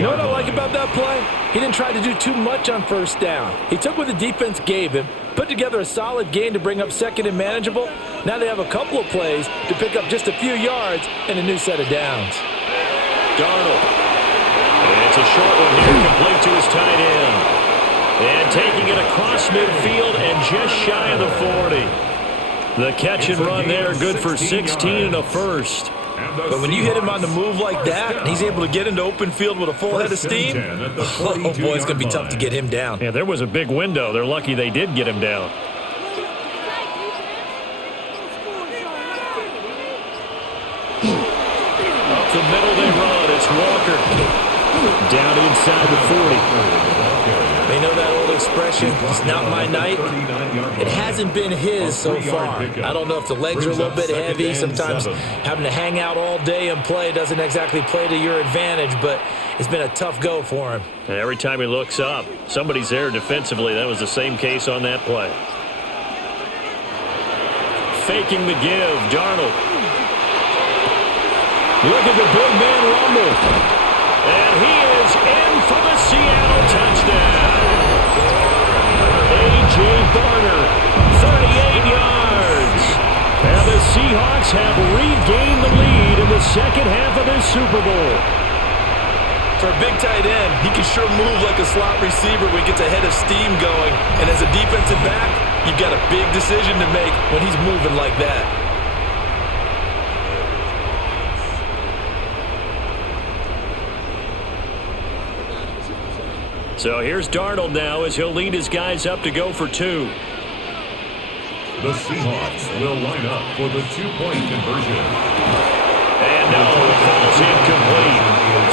know what I like about that play? He didn't try to do too much on first down. He took what the defense gave him, put together a solid gain to bring up second and manageable. Now they have a couple of plays to pick up just a few yards and a new set of downs. Darnold. And it's a short one here, complete to his tight end. And taking it across midfield and just shy of the 40. The catch and run there, good for 16 and a first. But when you hit him on the move like that, and he's able to get into open field with a full head of steam, oh boy, it's going to be tough to get him down. Yeah, there was a big window. They're lucky they did get him down. Up the middle they run. It's Walker. Down inside the 40. They know that old expression, it's not my night. It hasn't been his so far. I don't know if the legs are a little bit heavy. Sometimes having to hang out all day and play doesn't exactly play to your advantage, but it's been a tough go for him. And every time he looks up, somebody's there defensively. That was the same case on that play. Faking the give, Darnold. Look at the big man rumble. And he is in for the Seattle touchdown. A.J. Barner, 38 yards. And the Seahawks have regained the lead in the second half of this Super Bowl. For a big tight end, he can sure move like a slot receiver when he gets a head of steam going. And as a defensive back, you've got a big decision to make when he's moving like that. So here's Darnold now as he'll lead his guys up to go for 2. The Seahawks will line up for the 2-point conversion. And no, it falls incomplete.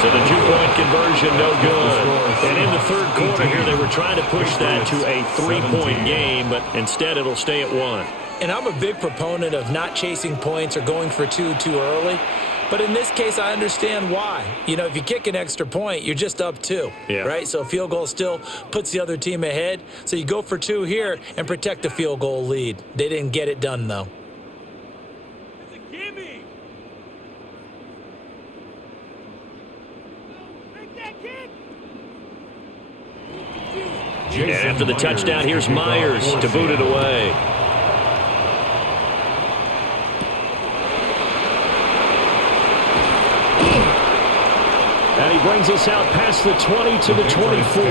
So the 2-point conversion, no good. And in the third quarter here, they were trying to push that to a 3-point game, but instead it'll stay at 1. And I'm a big proponent of not chasing points or going for 2 too early. But in this case, I understand why. You know, if you kick an extra point, you're just up 2, right? So a field goal still puts the other team ahead. So you go for 2 here and protect the field goal lead. They didn't get it done, though. And after the touchdown, here's Myers to boot it away. And he brings us out past the 20 to the 24.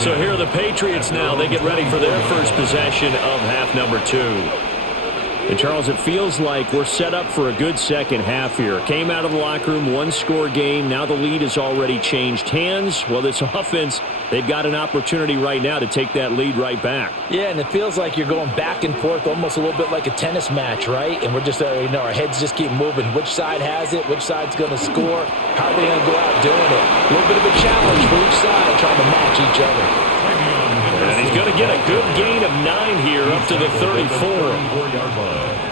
So here are the Patriots now. They get ready for their first possession of half number 2. And, Charles, it feels like we're set up for a good second half here. Came out of the locker room, one-score game. Now the lead has already changed hands. Well, this offense, they've got an opportunity right now to take that lead right back. Yeah, and it feels like you're going back and forth almost a little bit like a tennis match, right? And we're just, our heads just keep moving. Which side has it? Which side's going to score? How are they going to go out doing it? A little bit of a challenge for each side trying to match each other. And he's going to get a good gain of 9 here up to the 34.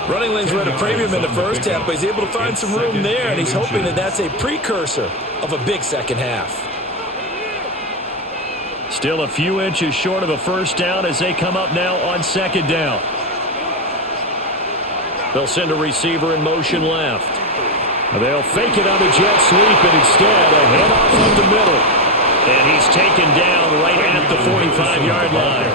Running lanes were at a premium in the first half, but he's able to find some room there, and he's hoping that that's a precursor of a big second half. Still a few inches short of a first down as they come up now on second down. They'll send a receiver in motion left. They'll fake it on the jet sweep, and instead a handoff up the middle. And he's taken down right at the 45-yard line.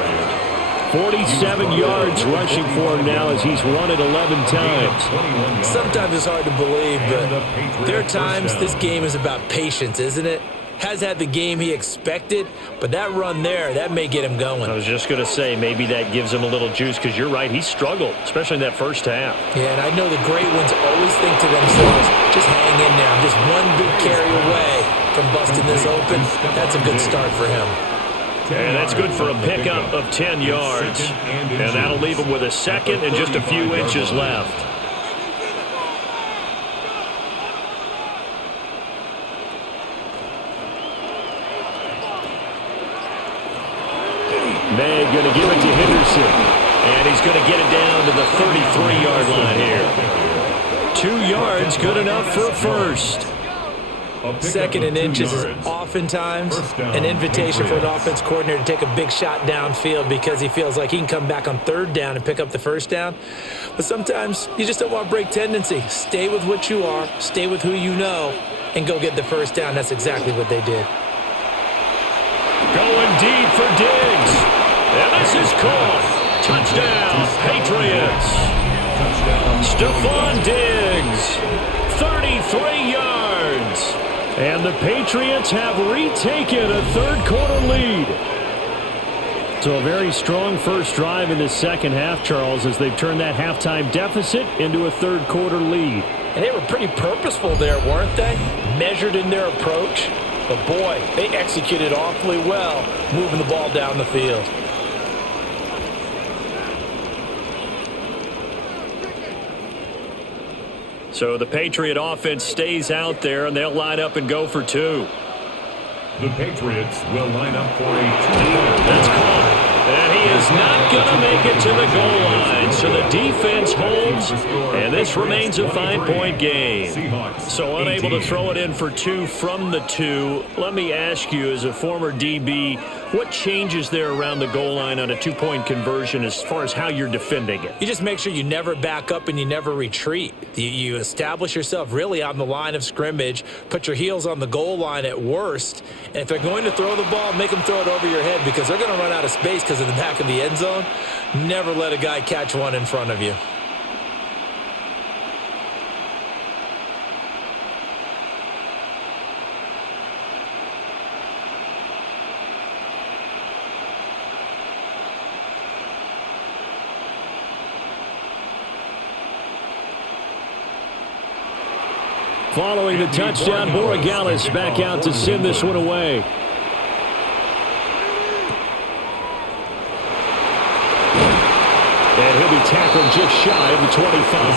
47 yards rushing for him now as he's run it 11 times. Sometimes it's hard to believe, but there are times this game is about patience, isn't it? Has had the game he expected, but that run there, that may get him going. I was just going to say, maybe that gives him a little juice, because you're right, he struggled, especially in that first half. Yeah, and I know the great ones always think to themselves, just hang in there. I'm just one big carry away from busting this open. That's a good start for him. And that's good for a pickup of 10 yards. And that'll leave him with a second and just a few inches left. May going to give it to Henderson. And he's going to get it down to the 33-yard line here. 2 yards, good enough for a first. Second and inches is oftentimes an invitation for an offense coordinator to take a big shot downfield because he feels like he can come back on third down and pick up the first down. But sometimes you just don't want to break tendency. Stay with what you are, stay with who you know, and go get the first down. That's exactly what they did. Going deep for Diggs. And this is caught. Touchdown, Patriots. Stephon Diggs, 33 yards. And the Patriots have retaken a third-quarter lead. So a very strong first drive in the second half, Charles, as they've turned that halftime deficit into a third-quarter lead. And they were pretty purposeful there, weren't they? Measured in their approach. But, boy, they executed awfully well moving the ball down the field. So the Patriot offense stays out there, and they'll line up and go for 2. The Patriots will line up for a 2-yard. That's caught. And he is not going to make it to the goal line. So the defense holds, and this remains a 5-point game. So unable to throw it in for 2 from the 2. Let me ask you, as a former DB, what changes there around the goal line on a 2-point conversion as far as how you're defending it? You just make sure you never back up and you never retreat. You establish yourself really on the line of scrimmage, put your heels on the goal line at worst, and if they're going to throw the ball, make them throw it over your head because they're going to run out of space because of the back of the end zone. Never let a guy catch one in front of you. Following the touchdown, Borregales back out to send this one away. And he'll be tackled just shy of the 25.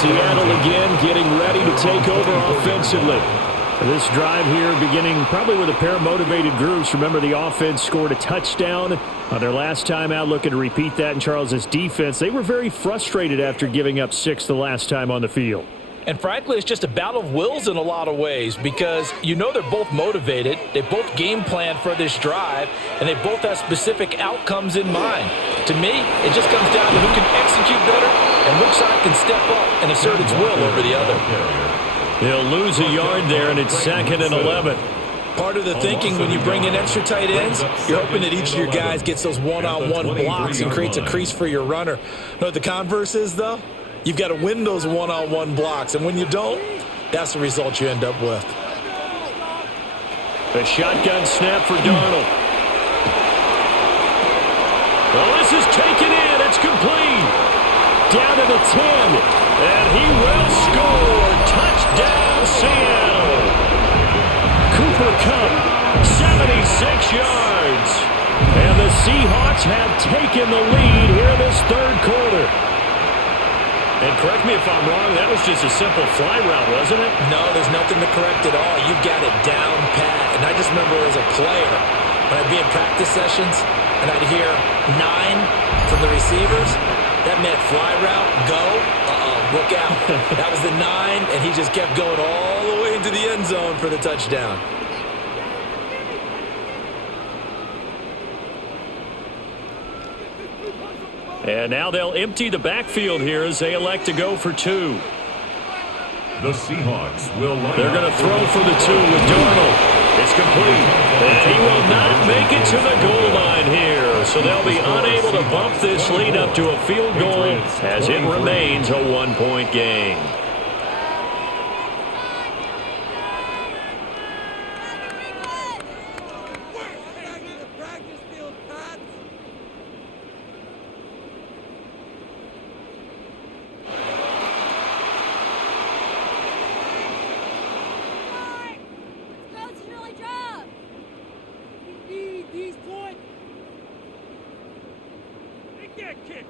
Seattle again getting ready to take over offensively. This drive here beginning probably with a pair of motivated groups. Remember, the offense scored a touchdown on their last time out, looking to repeat that. In Charles' defense, they were very frustrated after giving up 6 the last time on the field. And frankly, it's just a battle of wills in a lot of ways because you know they're both motivated, they both game plan for this drive, and they both have specific outcomes in mind. To me, it just comes down to who can execute better and which side can step up and assert its will over the other. They'll lose a yard there, and it's 2nd and 11. Part of the thinking when you bring in extra tight ends, you're hoping that each of your guys gets those one-on-one blocks and creates a crease for your runner. You know what the converse is, though? You've got to win those one-on-one blocks, and when you don't, that's the result you end up with. The shotgun snap for Darnold. Well, this is taken in. It's complete. down to the 10. And he will score. Touchdown, Seattle. Cooper Kupp, 76 yards. And the Seahawks have taken the lead here in this third quarter. And correct me if I'm wrong, that was just a simple fly route, wasn't it? No, there's nothing to correct at all. You've got it down pat. And I just remember as a player, when I'd be in practice sessions, and I'd hear 9 from the receivers, that meant fly route, go, look out. That was the 9, and he just kept going all the way into the end zone for the touchdown. And now they'll empty the backfield here as they elect to go for 2. The Seahawks will line They're going to throw for the 2 with Darnold. It's complete. And he will not make it to the goal line here. So they'll be unable to bump this lead up to a field goal as it remains a 1-point game.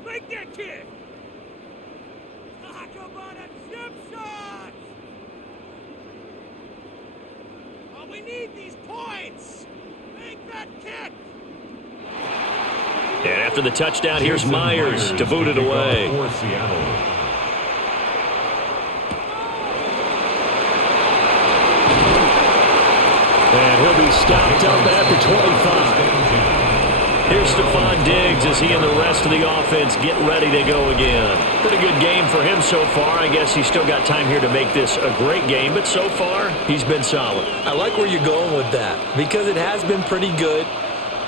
Make that kick! Talk about a chip shot! Oh, we need these points! Make that kick! And after the touchdown, here's Myers to boot it away. For Seattle. And he'll be stopped up at the 25. Here's Stephon Diggs as he and the rest of the offense get ready to go again. Pretty good game for him so far. I guess he's still got time here to make this a great game, but so far, he's been solid. I like where you're going with that because it has been pretty good,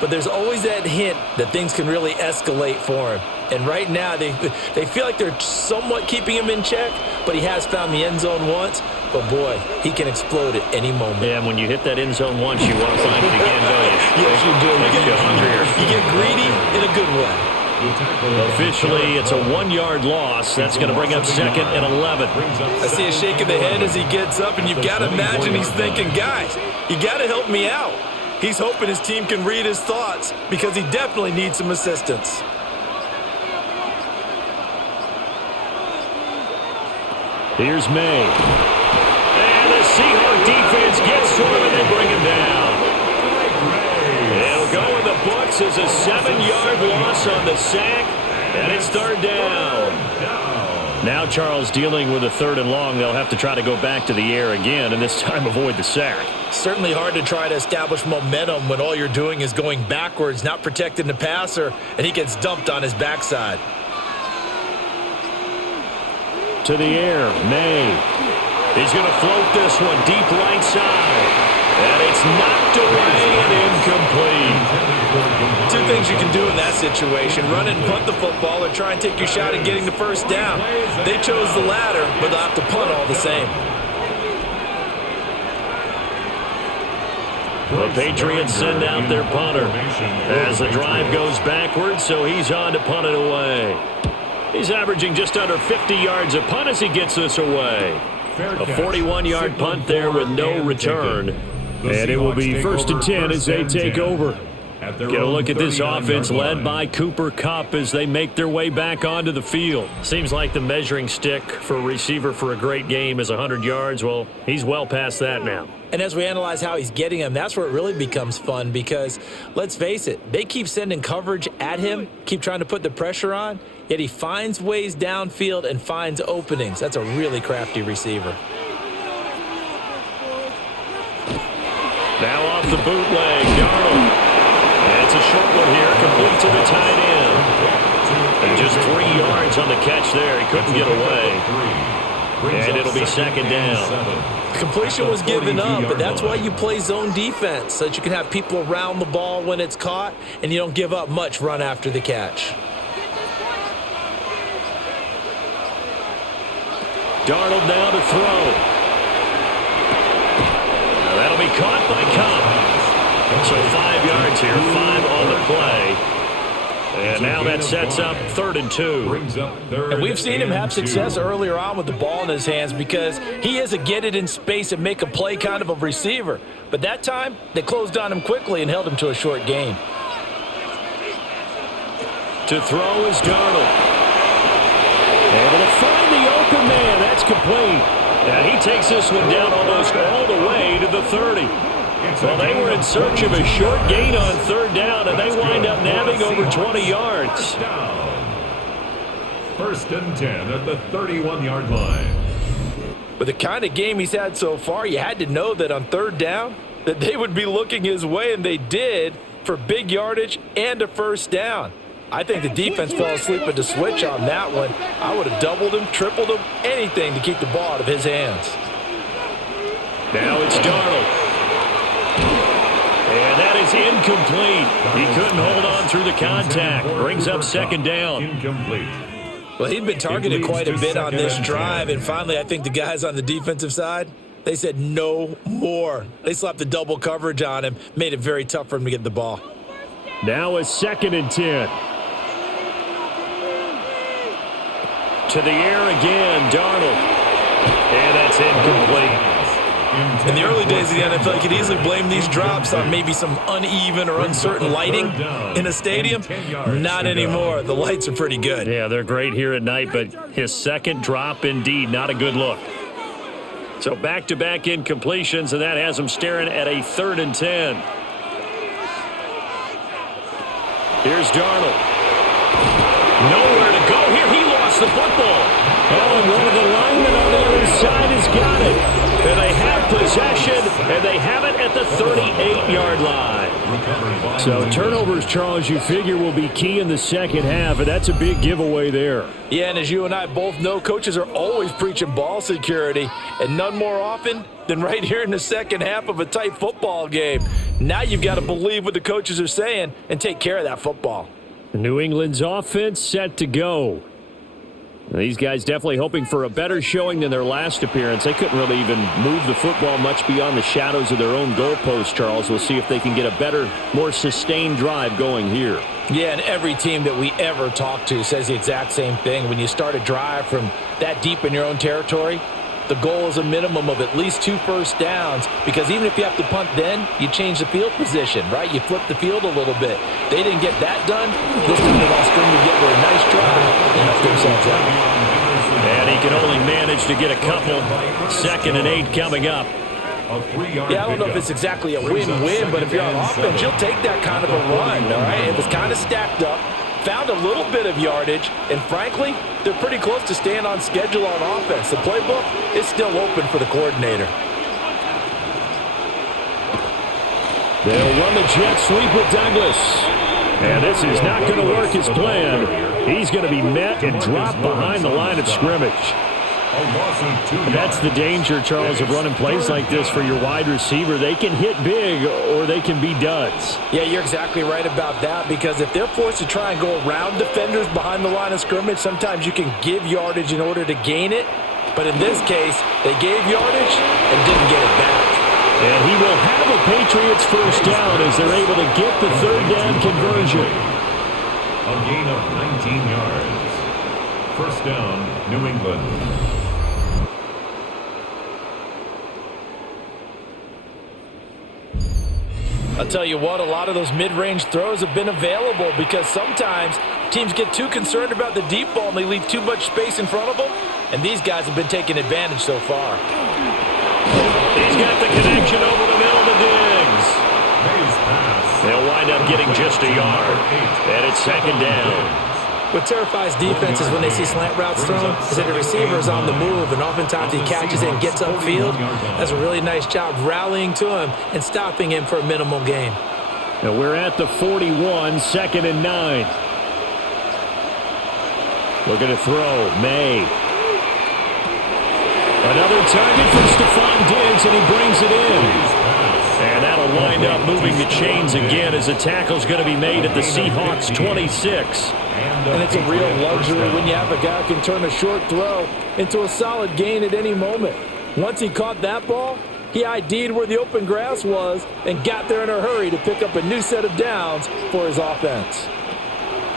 but there's always that hint that things can really escalate for him. And right now, they feel like they're somewhat keeping him in check, but he has found the end zone once. But, boy, he can explode at any moment. Yeah, and when you hit that end zone once, you want to find it again, don't you? Yes, you do. You get hungrier. You get greedy in a good way. Officially, it's a 1-yard loss. That's going to bring up 2nd and 11. I see a shake of the head as he gets up, and you've got to imagine he's thinking, guys, you got to help me out. He's hoping his team can read his thoughts because he definitely needs some assistance. Here's May. And the Seahawks defense gets to him and they bring him down. It'll go in the books as a 7-yard loss on the sack, and it's 3rd down. Now Charles dealing with a 3rd and long. They'll have to try to go back to the air again and this time avoid the sack. Certainly hard to try to establish momentum when all you're doing is going backwards, not protecting the passer, and he gets dumped on his backside. To the air, May. He's going to float this one deep right side. And it's knocked away and incomplete. 2 things you can do in that situation. Run and punt the football or try and take your shot at getting the first down. They chose the latter, but they'll have to punt all the same. The Patriots send out their punter as the drive goes backwards, so he's on to punt it away. He's averaging just under 50 yards a punt as he gets this away. A 41-yard punt there with no return. And it will be 1st and 10 as they take over. Get a look at this offense led by Cooper Kupp as they make their way back onto the field. Seems like the measuring stick for a receiver for a great game is 100 yards. Well, he's well past that now. And as we analyze how he's getting them, that's where it really becomes fun because, let's face it, they keep sending coverage at him, keep trying to put the pressure on, yet he finds ways downfield and finds openings. That's a really crafty receiver. Now off the bootleg, Darnold. And it's a short one here, complete to the tight end. And just 3 yards on the catch there. He couldn't get away. And it'll be 2nd down. Completion was given up, but that's why you play zone defense, so that you can have people around the ball when it's caught, and you don't give up much run after the catch. Darnold now to throw. That'll be caught by Kupp. So 5 yards here, 5 on the play. And now that sets up 3rd and 2. And we've seen him have success earlier on with the ball in his hands because he is a get it in space and make a play kind of a receiver. But that time, they closed on him quickly and held him to a short gain. To throw is Darnold. Able to find the open man. That's complete. And he takes this one down almost all the way to the 30. Well, they were in search of a short gain on 3rd down, and they wind up nabbing over 20 yards. 1st and 10 at the 31-yard line. With the kind of game he's had so far, you had to know that on 3rd down that they would be looking his way, and they did for big yardage and a 1st down. I think the defense fell asleep at the switch on that one. I would have doubled him, tripled him, anything to keep the ball out of his hands. Now it's Darnold. And that is incomplete. He couldn't hold on through the contact. Brings up 2nd down. Incomplete. Well, he'd been targeted quite a bit on this drive, and finally I think the guys on the defensive side, they said no more. They slapped the double coverage on him, made it very tough for him to get the ball. Now it's 2nd and 10. To the air again, Darnold. And that's incomplete. In the early days of the NFL, you could easily blame these drops on maybe some uneven or uncertain lighting in a stadium. Not anymore. The lights are pretty good. Yeah, they're great here at night, but his second drop, indeed, not a good look. So back-to-back incompletions, and that has him staring at a 3rd and 10. Here's Darnold. Nowhere to go here. He lost the football. Oh, and one of the linemen on the other side has got it. And they have possession, and they have it at the 38-yard line. So turnovers, Charles, you figure will be key in the second half, and that's a big giveaway there. Yeah, and as you and I both know, coaches are always preaching ball security, and none more often than right here in the second half of a tight football game. Now you've got to believe what the coaches are saying and take care of that football. New England's offense set to go. These guys definitely hoping for a better showing than their last appearance. They couldn't really even move the football much beyond the shadows of their own goalpost, Charles. We'll see if they can get a better, more sustained drive going here. Yeah, and every team that we ever talk to says the exact same thing. When you start a drive from that deep in your own territory, the goal is a minimum of at least 2 first downs, because even if you have to punt then, you change the field position, right? You flip the field a little bit. They didn't get that done. This time they want to string together a nice drive and help themselves out. And he can only manage to get a couple. 2nd and 8 coming up. Yeah, I don't know if it's exactly a win-win, but if you're on offense, you'll take that kind of a run, all right? If it's kind of stacked up, found a little bit of yardage, and frankly, they're pretty close to staying on schedule on offense. The playbook is still open for the coordinator. They'll run the jet sweep with Douglas. And this is not going to work as planned. He's going to be met and dropped behind the line of scrimmage. That's the danger, Charles, of running plays like this for your wide receiver. They can hit big or they can be duds. Yeah, you're exactly right about that, because if they're forced to try and go around defenders behind the line of scrimmage, sometimes you can give yardage in order to gain it. But in this case, they gave yardage and didn't get it back. And he will have a Patriots first down as they're able to get the 3rd down conversion. A gain of 19 yards. First down, New England. I'll tell you what, a lot of those mid-range throws have been available, because sometimes teams get too concerned about the deep ball and they leave too much space in front of them, and these guys have been taking advantage so far. He's got the connection over the middle to Diggs. They'll wind up getting just a yard, and it's 2nd down. What terrifies defenses when they see slant routes thrown is that the receiver is on the move, and oftentimes he catches it and gets upfield. Does a really nice job rallying to him and stopping him for a minimal gain. Now we're at the 41, 2nd and 9. Looking to throw, May. Another target for Stephon Diggs, and he brings it in. And that'll wind up moving the chains again as the tackle's going to be made at the Seahawks 26. And it's a real luxury when you have a guy who can turn a short throw into a solid gain at any moment. Once he caught that ball, he ID'd where the open grass was and got there in a hurry to pick up a new set of downs for his offense.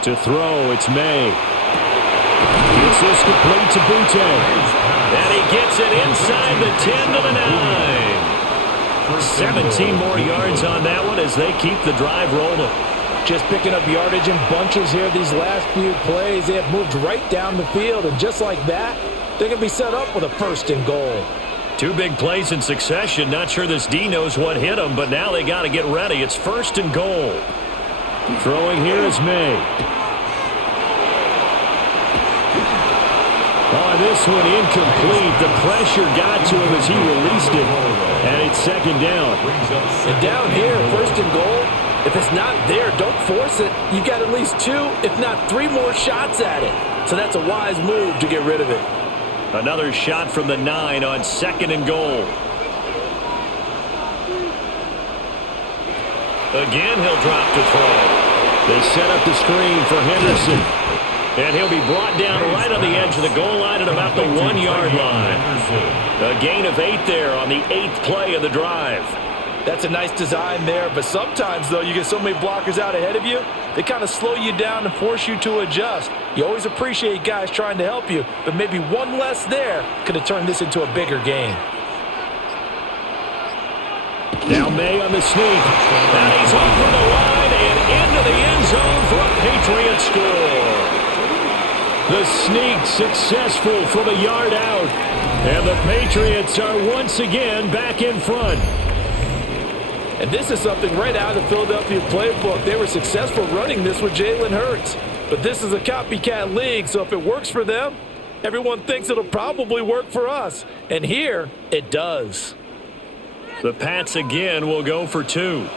To throw, it's May. Gets this complete to Butte. And he gets it inside the 10 to the 9. 17 more yards on that one as they keep the drive rolling. Just picking up yardage in bunches here these last few plays. They have moved right down the field, and just like that, they're going to be set up with a 1st and goal. 2 big plays in succession. Not sure this D knows what hit them, but now they got to get ready. It's 1st and goal. Throwing here is May. Oh, this one incomplete. The pressure got to him as he released it, and it's 2nd down. And down here, 1st and goal. If it's not there, don't force it. You've got at least 2, if not 3 more shots at it. So that's a wise move to get rid of it. Another shot from the 9 on 2nd and goal. Again, he'll drop to throw. They set up the screen for Henderson. And he'll be brought down right on the edge of the goal line at about the 1-yard line. A gain of 8 there on the 8th play of the drive. That's a nice design there, but sometimes, though, you get so many blockers out ahead of you, they kind of slow you down and force you to adjust. You always appreciate guys trying to help you, but maybe one less there could have turned this into a bigger game. Now May on the sneak. And he's over the line and into the end zone for a Patriots score. The sneak successful from a yard out. And the Patriots are once again back in front. And this is something right out of the Philadelphia playbook. They were successful running this with Jalen Hurts. But this is a copycat league, so if it works for them, everyone thinks it'll probably work for us. And here, it does. The Pats again will go for 2.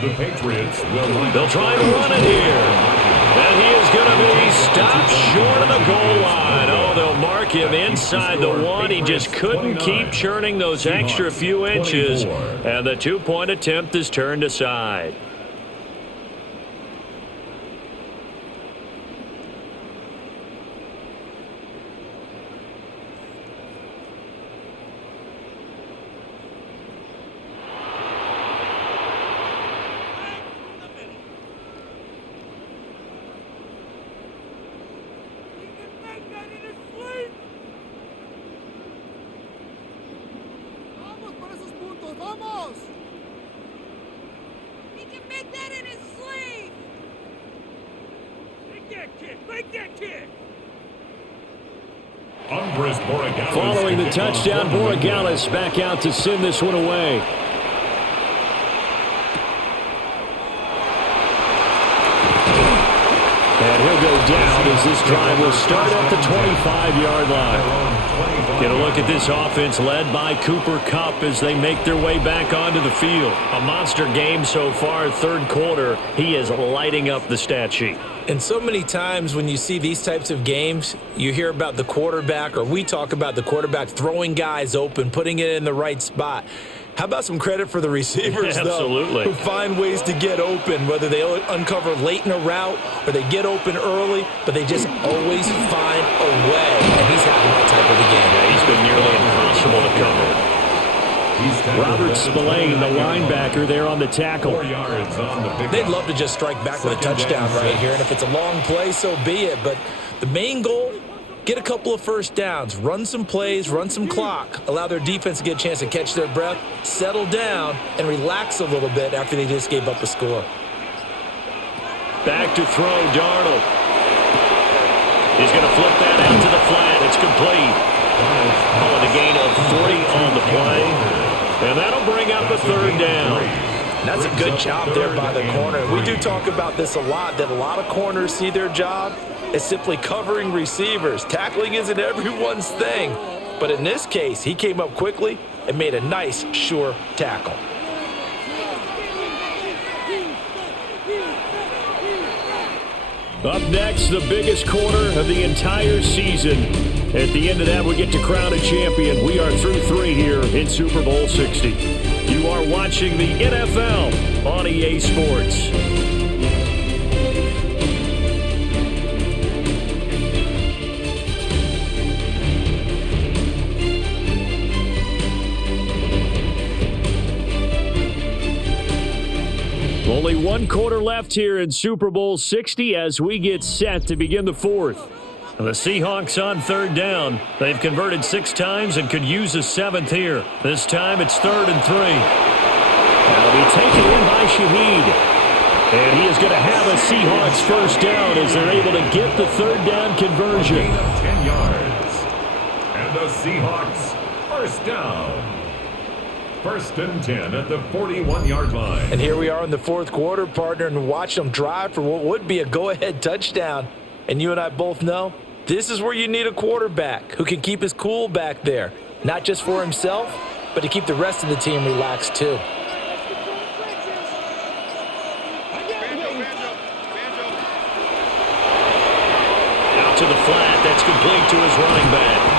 The Patriots will They'll try and run it here. And he is going to be stopped short of the goal line. Oh, they'll mark him inside the 1. He just couldn't keep churning those extra few inches. And the 2-point attempt is turned aside. Following the touchdown, Borregales back out to send this one away. And he'll go down as this drive will start at the 25-yard line. Get a look at this offense led by Cooper Kupp as they make their way back onto the field. A monster game so far, 3rd quarter. He is lighting up the stat sheet. And so many times when you see these types of games, you hear about the quarterback, or we talk about the quarterback throwing guys open, putting it in the right spot. How about some credit for the receivers, Absolutely. though, who find ways to get open, whether they uncover late in a route or they get open early, but they just always find a way. And he's having that type of a game. Yeah, he's been nearly impossible to cover. Robert Spillane, the linebacker, there on the tackle. They'd love to just strike back with a touchdown right here, and if it's a long play, so be it. But the main goal, get a couple of first downs, run some plays, run some clock, allow their defense to get a chance to catch their breath, settle down, and relax a little bit after they just gave up a score. Back to throw, Darnold. He's going to flip that out to the flat. It's complete. Oh, and a gain of 3 on the play. And that'll bring up a 3rd down. That's a good job there by the corner. We do talk about this a lot, that a lot of corners see their job as simply covering receivers. Tackling isn't everyone's thing. But in this case, he came up quickly and made a nice, sure tackle. Up next, the biggest quarter of the entire season. At the end of that, we get to crown a champion. We are through 3 here in Super Bowl 60. You are watching the NFL on EA Sports. Only Only one quarter left here in Super Bowl 60 as we get set to begin the fourth. The Seahawks on third down. They've converted 6 times and could use a 7th here. This time it's 3rd and 3. That'll be taken in by Shaheed. And he is going to have a Seahawks first down as they're able to get the 3rd down conversion. A gain of 10 yards. And the Seahawks first down. 1st and 10 at the 41-yard line. And here we are in the 4th quarter, partner, and watch them drive for what would be a go-ahead touchdown. And you and I both know this is where you need a quarterback who can keep his cool back there. Not just for himself, but to keep the rest of the team relaxed too. Out to the flat. That's complete to his running back.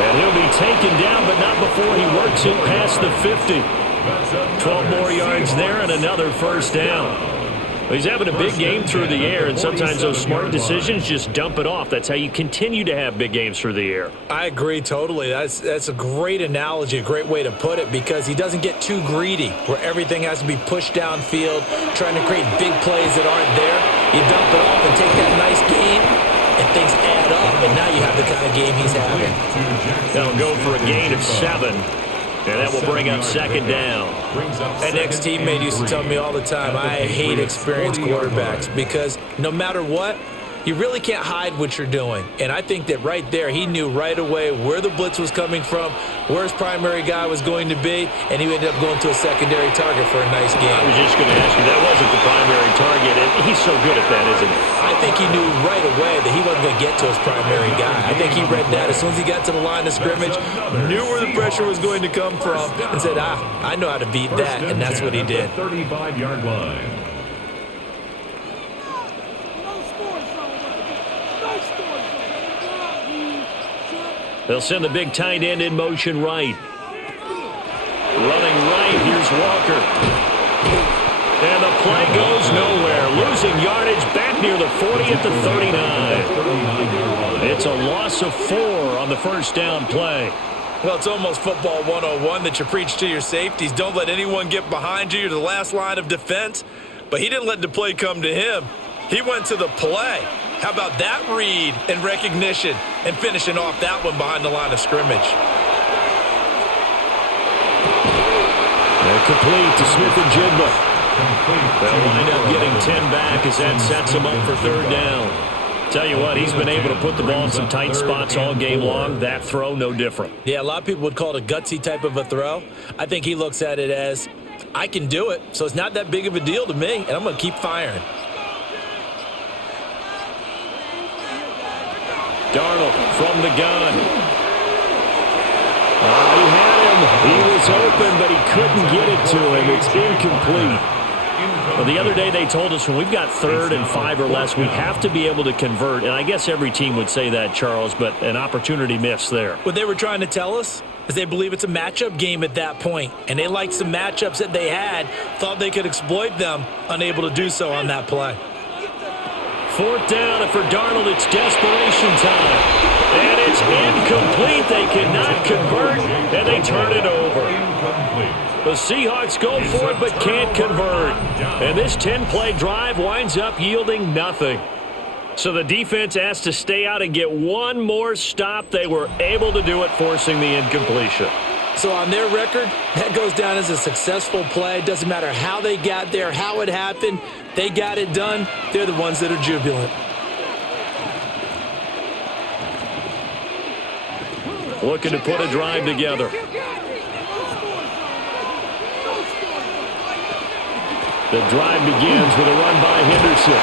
And he'll be taken down, but not before he works it past the 50. 12 more yards there and another first down. He's having a big game through the air, and sometimes those smart decisions just dump it off. That's how you continue to have big games through the air. I agree totally. That's a great analogy, a great way to put it, because he doesn't get too greedy where everything has to be pushed downfield, trying to create big plays that aren't there. You dump it off and take that nice gain, and things add up, and now you have the kind of game he's having. They'll go for a gain of 7. And that will bring up 2nd down. An ex-teammate used to tell me all the time, I hate experienced quarterbacks because no matter what, you really can't hide what you're doing. And I think that right there, he knew right away where the blitz was coming from, where his primary guy was going to be, and he ended up going to a secondary target for a nice game. I was just going to ask you, that wasn't the primary target, and he's so good at that, isn't he? I think he knew right away that he wasn't going to get to his primary guy. I think he read that as soon as he got to the line of scrimmage, knew where the pressure was going to come from, and said, I know how to beat that, and that's what he did. 35-yard line. They'll send the big tight end in motion right. Running right, here's Walker. And the play goes nowhere. Losing yardage back near the 40 at the 39. It's a loss of 4 on the first down play. Well, it's almost football 101 that you preach to your safeties. Don't let anyone get behind you. You're the last line of defense. But he didn't let the play come to him. He went to the play. How about that read and recognition and finishing off that one behind the line of scrimmage? They're complete to Smith-Njigba. They'll wind up getting 10 back as that sets them up for 3rd down. Tell you what, he's been able to put the ball in some tight spots all game long. That throw, no different. Yeah, a lot of people would call it a gutsy type of a throw. I think he looks at it as, I can do it, so it's not that big of a deal to me, and I'm going to keep firing. Darnold from the gun. He had him. He was open, but he couldn't get it to him. It's incomplete. Well, the other day they told us when we've got 3rd and 5 or less, we have to be able to convert. And I guess every team would say that, Charles, but an opportunity missed there. What they were trying to tell us is they believe it's a matchup game at that point. And they liked some matchups that they had, thought they could exploit them, unable to do so on that play. 4th down, and for Darnold, it's desperation time. And it's incomplete. They cannot convert, and they turn it over. The Seahawks go for it, but can't convert. And this 10-play drive winds up yielding nothing. So the defense has to stay out and get one more stop. They were able to do it, forcing the incompletion. So on their record, that goes down as a successful play. Doesn't matter how they got there, how it happened. They got it done. They're the ones that are jubilant. Looking to put a drive together. The drive begins with a run by Henderson.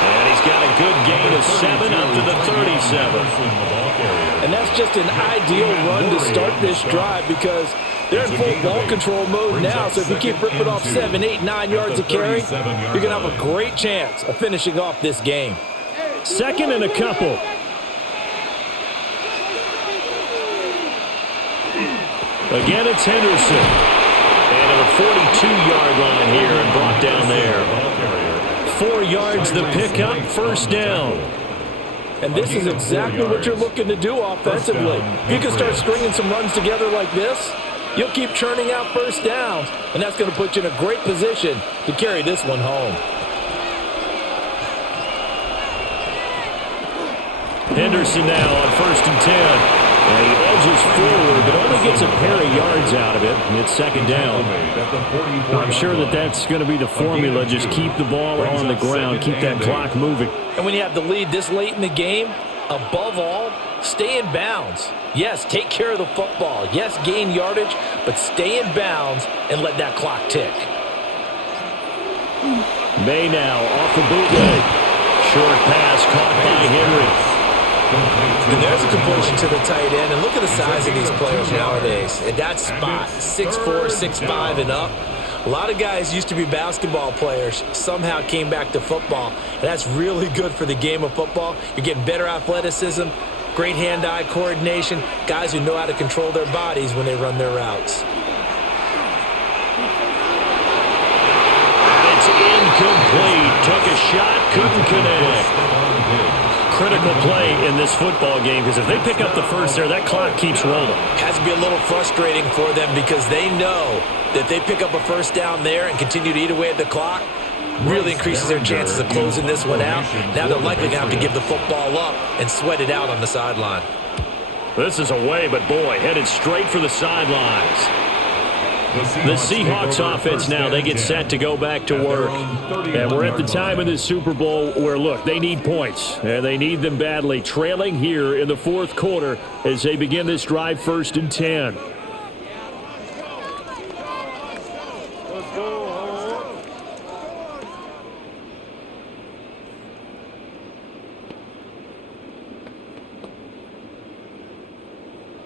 And he's got a good gain of 7 up to the 37. And that's just an ideal run to start this drive because they're in full ball control mode now. So if you keep ripping off 7, 8, 9 yards of carry, you're going to have a great chance of finishing off this game. 2nd and a couple. Again, it's Henderson. And at a 42-yard line here and brought down there. 4 yards the pickup, first down. And this is exactly what you're looking to do offensively. If you can start stringing some runs together like this, You'll keep churning out first downs, and that's going to put you in a great position to carry this one home. Henderson now on 1st and 10. And he edges forward, but only gets a pair of yards out of it. It's 2nd down. I'm sure that's going to be the formula. Just keep the ball on the ground. Keep that clock moving. And when you have the lead this late in the game, above all, stay in bounds. Yes, take care of the football. Yes, gain yardage, but stay in bounds and let that clock tick. May now off the bootleg. Short pass caught by Henry. And there's a completion to the tight end. And look at the size of these players nowadays. In that spot, 6'4", 6'5", and up. A lot of guys used to be basketball players, somehow came back to football. And that's really good for the game of football. You're getting better athleticism, great hand-eye coordination, guys who know how to control their bodies when they run their routes. And it's incomplete. Took a shot, couldn't connect. Critical play in this football game, because if they pick up the first there, that clock keeps rolling. Has to be a little frustrating for them because they know that they pick up a first down there and continue to eat away at the clock, really increases their chances of closing this one out. Now they're likely going to have to give the football up and sweat it out on the sideline. This is away, but boy, headed straight for the sidelines. The Seahawks offense now, they get set to go back to work. And we're at the time of this Super Bowl where, look, they need points. And they need them badly. Trailing here in the 4th quarter as they begin this drive 1st and 10.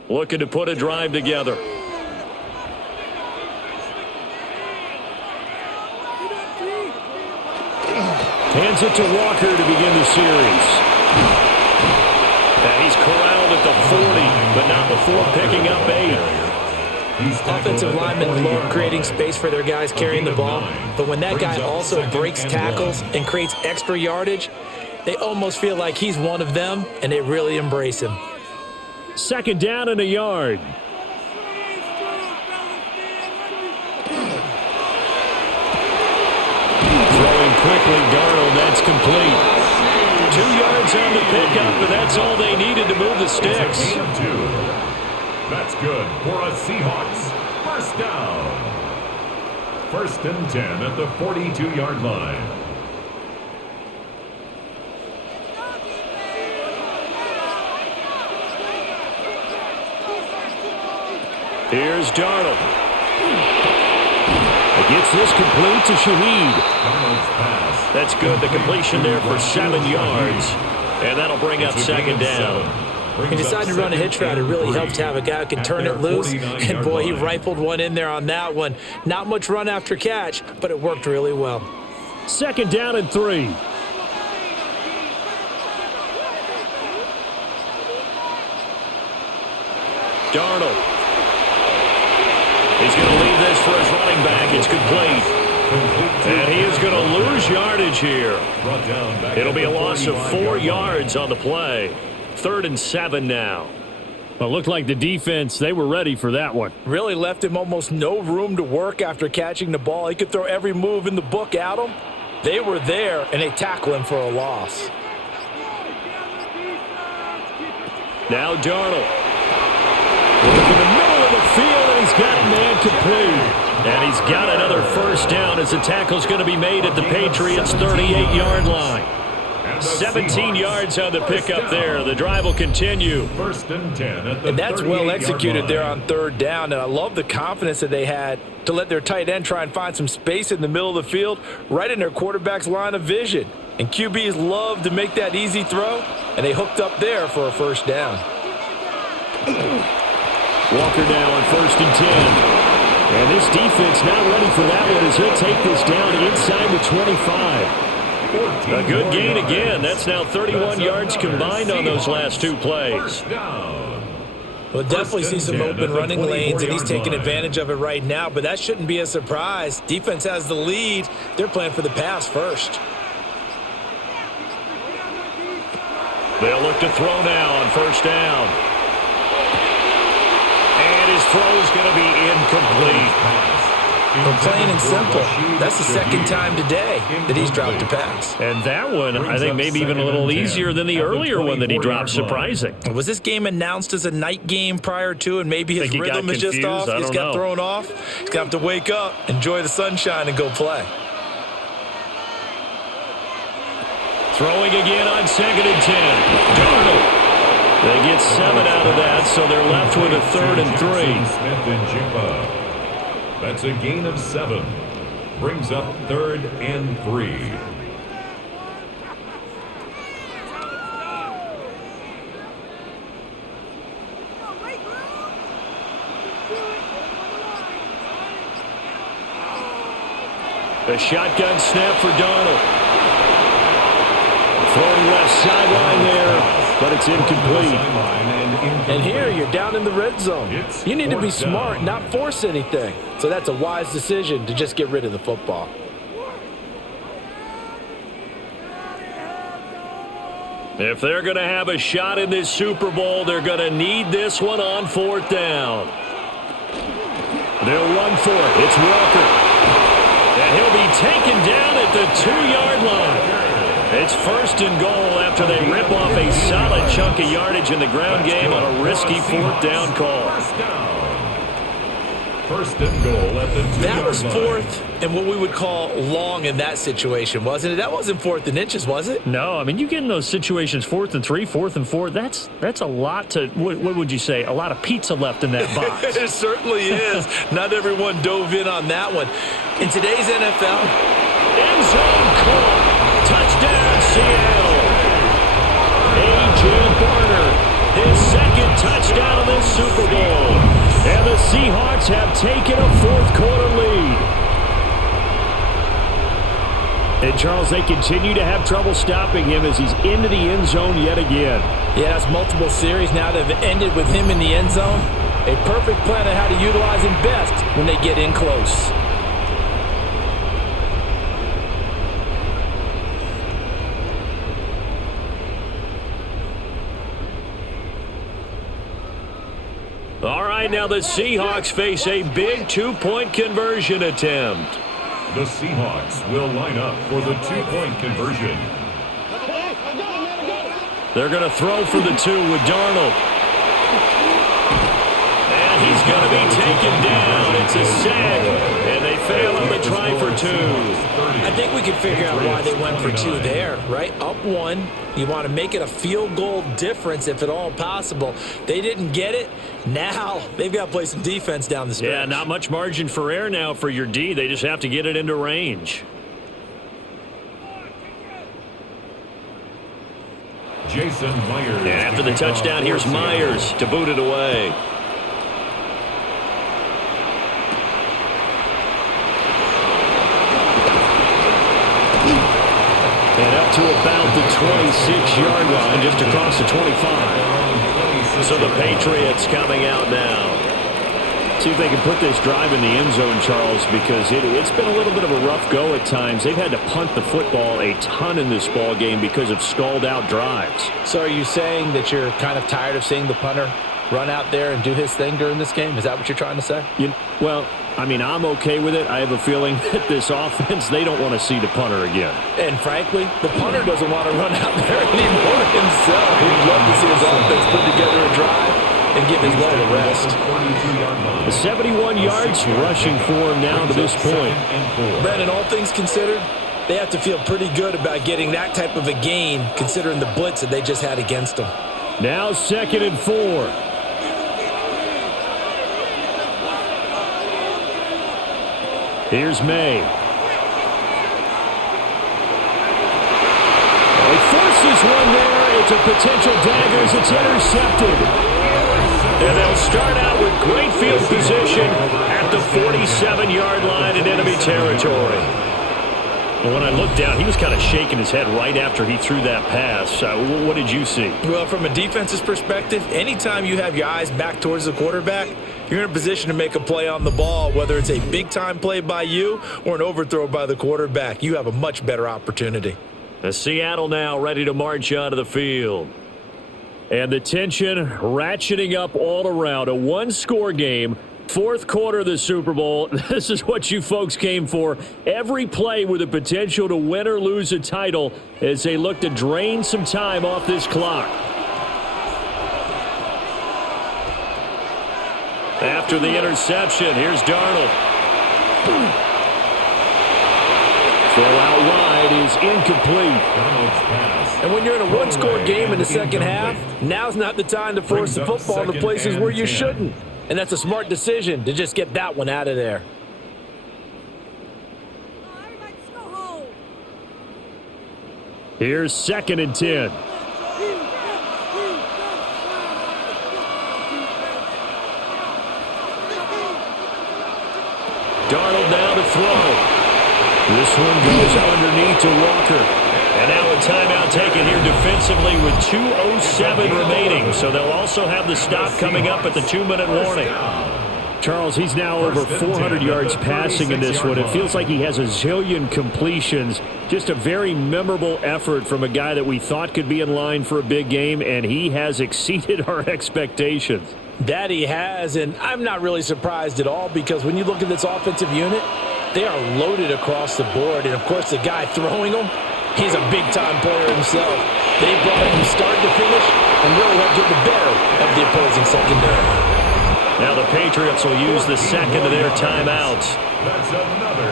Looking to put a drive together. Hands it to Walker to begin the series. And he's corralled at the 40, but not before picking up 8. Offensive linemen love creating space for their guys carrying the ball, but when that guy also breaks tackles and creates extra yardage, they almost feel like he's one of them, and they really embrace him. 2nd down and a yard. Throwing quickly, Darnold, that's complete. 2 yards on the pickup, but that's all they needed to move the sticks. That's good for a Seahawks first down. 1st and 10 at the 42-yard line. Here's Darnold. Gets this complete to Shaheed. That's good. The completion there for 7 yards. And that'll bring up 2nd down. He decided to run a hitch route. It really helped to have a guy who can turn it loose. And, boy, he rifled one in there on that one. Not much run after catch, but it worked really well. 2nd down and 3. Darnold. He's going to leave this for his running back. It's complete. And he is going to lose yardage here. It'll be a loss of 4 yards on the play. 3rd and 7 now. Well, it looked like the defense, they were ready for that one. Really left him almost no room to work after catching the ball. He could throw every move in the book at him. They were there, and they tackle him for a loss. Now Darnold. Look in the middle of the field, and he's got a man complete. And he's got another first down as the tackle's going to be made at the Patriots' 38-yard line. 17 yards on the pickup there. The drive will continue. 1st and 10 at the and that's well executed there on 3rd down. And I love the confidence that they had to let their tight end try and find some space in the middle of the field, right in their quarterback's line of vision. And QBs love to make that easy throw, and they hooked up there for a first down. Walker now on 1st and 10. And this defense not ready for that one as he'll take this down inside the 25. A good gain again. That's now 31 yards combined on those last 2 plays. We'll definitely see some open running lanes, and he's taking advantage of it right now, but that shouldn't be a surprise. Defense has the lead. They're playing for the pass first. They'll look to throw now on 1st down. And his throw's going to be incomplete. Well, plain and simple, that's the second time today that he's dropped a pass. And that one, I think, maybe even a little easier than the earlier one that he dropped. Surprising. Was this game announced as a night game prior to, and maybe his rhythm is just off? He's got thrown off. He's going to have to wake up, enjoy the sunshine, and go play. Throwing again on 2nd and 10. Darnold. They get 7 out of that, so they're left with a 3rd and 3. That's a gain of 7. Brings up 3rd and 3. A shotgun snap for Darnold. Throwing left sideline there, but it's incomplete. And here you're down in the red zone. You need to be smart, not force anything. So that's a wise decision to just get rid of the football. If they're going to have a shot in this Super Bowl, they're going to need this one on 4th down. They'll run for it. It's Walker. And he'll be taken down at the 2-yard line. It's 1st and goal after they rip off a solid chunk of yardage in the ground game on a risky 4th down call. 1st and goal at the 2-yard line. That was 4th and what we would call long in that situation, wasn't it? That wasn't 4th and inches, was it? No, I mean, you get in those situations 4th and 3, 4th and 4. That's a lot to, what would you say, a lot of pizza left in that box. It certainly is. Not everyone dove in on that one. In today's NFL, end zone call. Touchdown, Seattle. A.J. Barner, his 2nd touchdown of this Super Bowl. And the Seahawks have taken a 4th quarter lead. And, Charles, they continue to have trouble stopping him as he's into the end zone yet again. Yeah, that's multiple series now that have ended with him in the end zone. A perfect plan on how to utilize him best when they get in close. All right, now the Seahawks face a big 2-point conversion attempt. The Seahawks will line up for the 2-point conversion. They're going to throw for the 2 with Darnold. And he's going to be taken down. It's a sack, and they fail on the try for 2. I think we can figure out why they went for 2 there, right? Up 1. You want to make it a field goal difference if at all possible. They didn't get it. Now they've got to play some defense down the stretch. Yeah, not much margin for error now for your D. They just have to get it into range. Jason Myers. And after the touchdown, here's Myers to boot it away. And up to about the 26-yard line, just across the 25. So the Patriots coming out now. See if they can put this drive in the end zone, Charles, because it's been a little bit of a rough go at times. They've had to punt the football a ton in this ball game because of stalled-out drives. So are you saying that you're kind of tired of seeing the punter run out there and do his thing during this game? Is that what you're trying to say? Well, I mean, I'm okay with it. I have a feeling that this offense, they don't want to see the punter again. And frankly, the punter doesn't want to run out there anymore himself. He'd love to see his offense put together a drive and give his leg a rest. 71 yards rushing for him now to this point. Brandon, all things considered, they have to feel pretty good about getting that type of a gain considering the blitz that they just had against them. Now 2nd and 4. Here's May. He forces one there. It's a potential dagger as it's intercepted. And they'll start out with great field position at the 47-yard line in enemy territory. Well, when I looked down, he was kind of shaking his head right after he threw that pass. What did you see? Well, from a defense's perspective, anytime you have your eyes back towards the quarterback, you're in a position to make a play on the ball, whether it's a big-time play by you or an overthrow by the quarterback. You have a much better opportunity. The Seattle now ready to march out of the field. And the tension ratcheting up all around. A one-score game, fourth quarter of the Super Bowl. This is what you folks came for. Every play with the potential to win or lose a title as they look to drain some time off this clock. After the interception, here's Darnold. Throw out wide is incomplete. And when you're in a one-score game in the second half, now's not the time to force the football into places where you shouldn't. And that's a smart decision to just get that one out of there. Here's 2nd and 10. Darnold now to throw. This one goes underneath to Walker. And now a timeout taken here defensively with 2:07 remaining. So they'll also have the stop coming up at the 2-minute warning. Charles, he's now over 400 yards passing in this one. It feels like he has a zillion completions. Just a very memorable effort from a guy that we thought could be in line for a big game, and he has exceeded our expectations. That he has, and I'm not really surprised at all because when you look at this offensive unit, they are loaded across the board. And, of course, the guy throwing them, he's a big-time player himself. They brought him from start to finish and really helped get the better of the opposing secondary. Now the Patriots will use the second of their timeouts.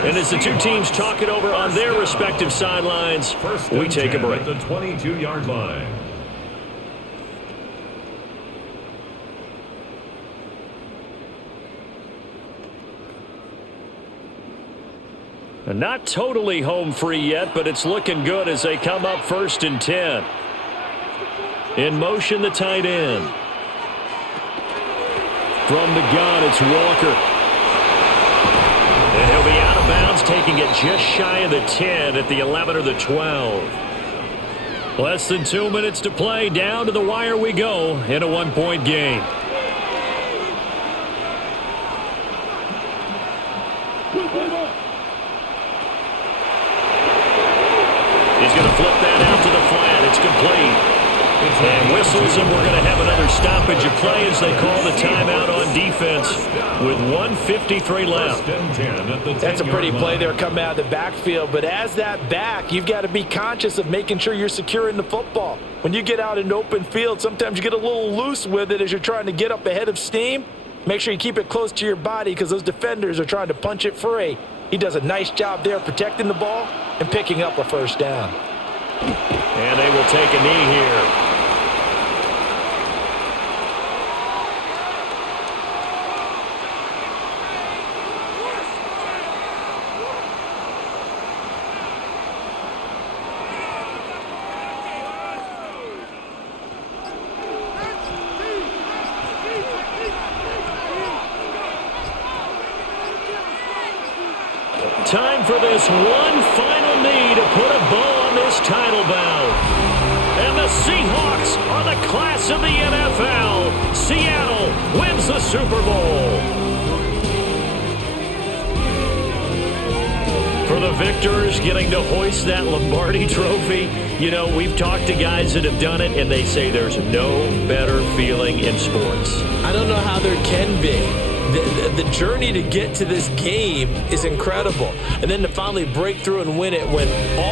And as the two teams talk it over on their respective sidelines, we take a break. At the 22-yard line. And not totally home free yet, but it's looking good as they come up 1st and 10. In motion, the tight end. From the gun, it's Walker. And he'll be out of bounds, taking it just shy of the 10 at the 11 or the 12. Less than 2 minutes to play. Down to the wire we go in a one-point game. He's going to flip that out to the flat. It's complete. And whistles, and we're going to have another stoppage of play as they call the timeout on defense with 1:53 left. That's a pretty play there coming out of the backfield, but as that back, you've got to be conscious of making sure you're securing the football. When you get out in open field, sometimes you get a little loose with it as you're trying to get up ahead of steam. Make sure you keep it close to your body because those defenders are trying to punch it free. He does a nice job there protecting the ball and picking up a first down. And they will take a knee here. Time for this one final knee to put a bow on this title bout. And the Seahawks are the class of the NFL. Seattle wins the Super Bowl. For the victors getting to hoist that Lombardi trophy, you know, we've talked to guys that have done it, and they say there's no better feeling in sports. I don't know how there can be. The journey to get to this game is incredible. And then to finally break through and win it when all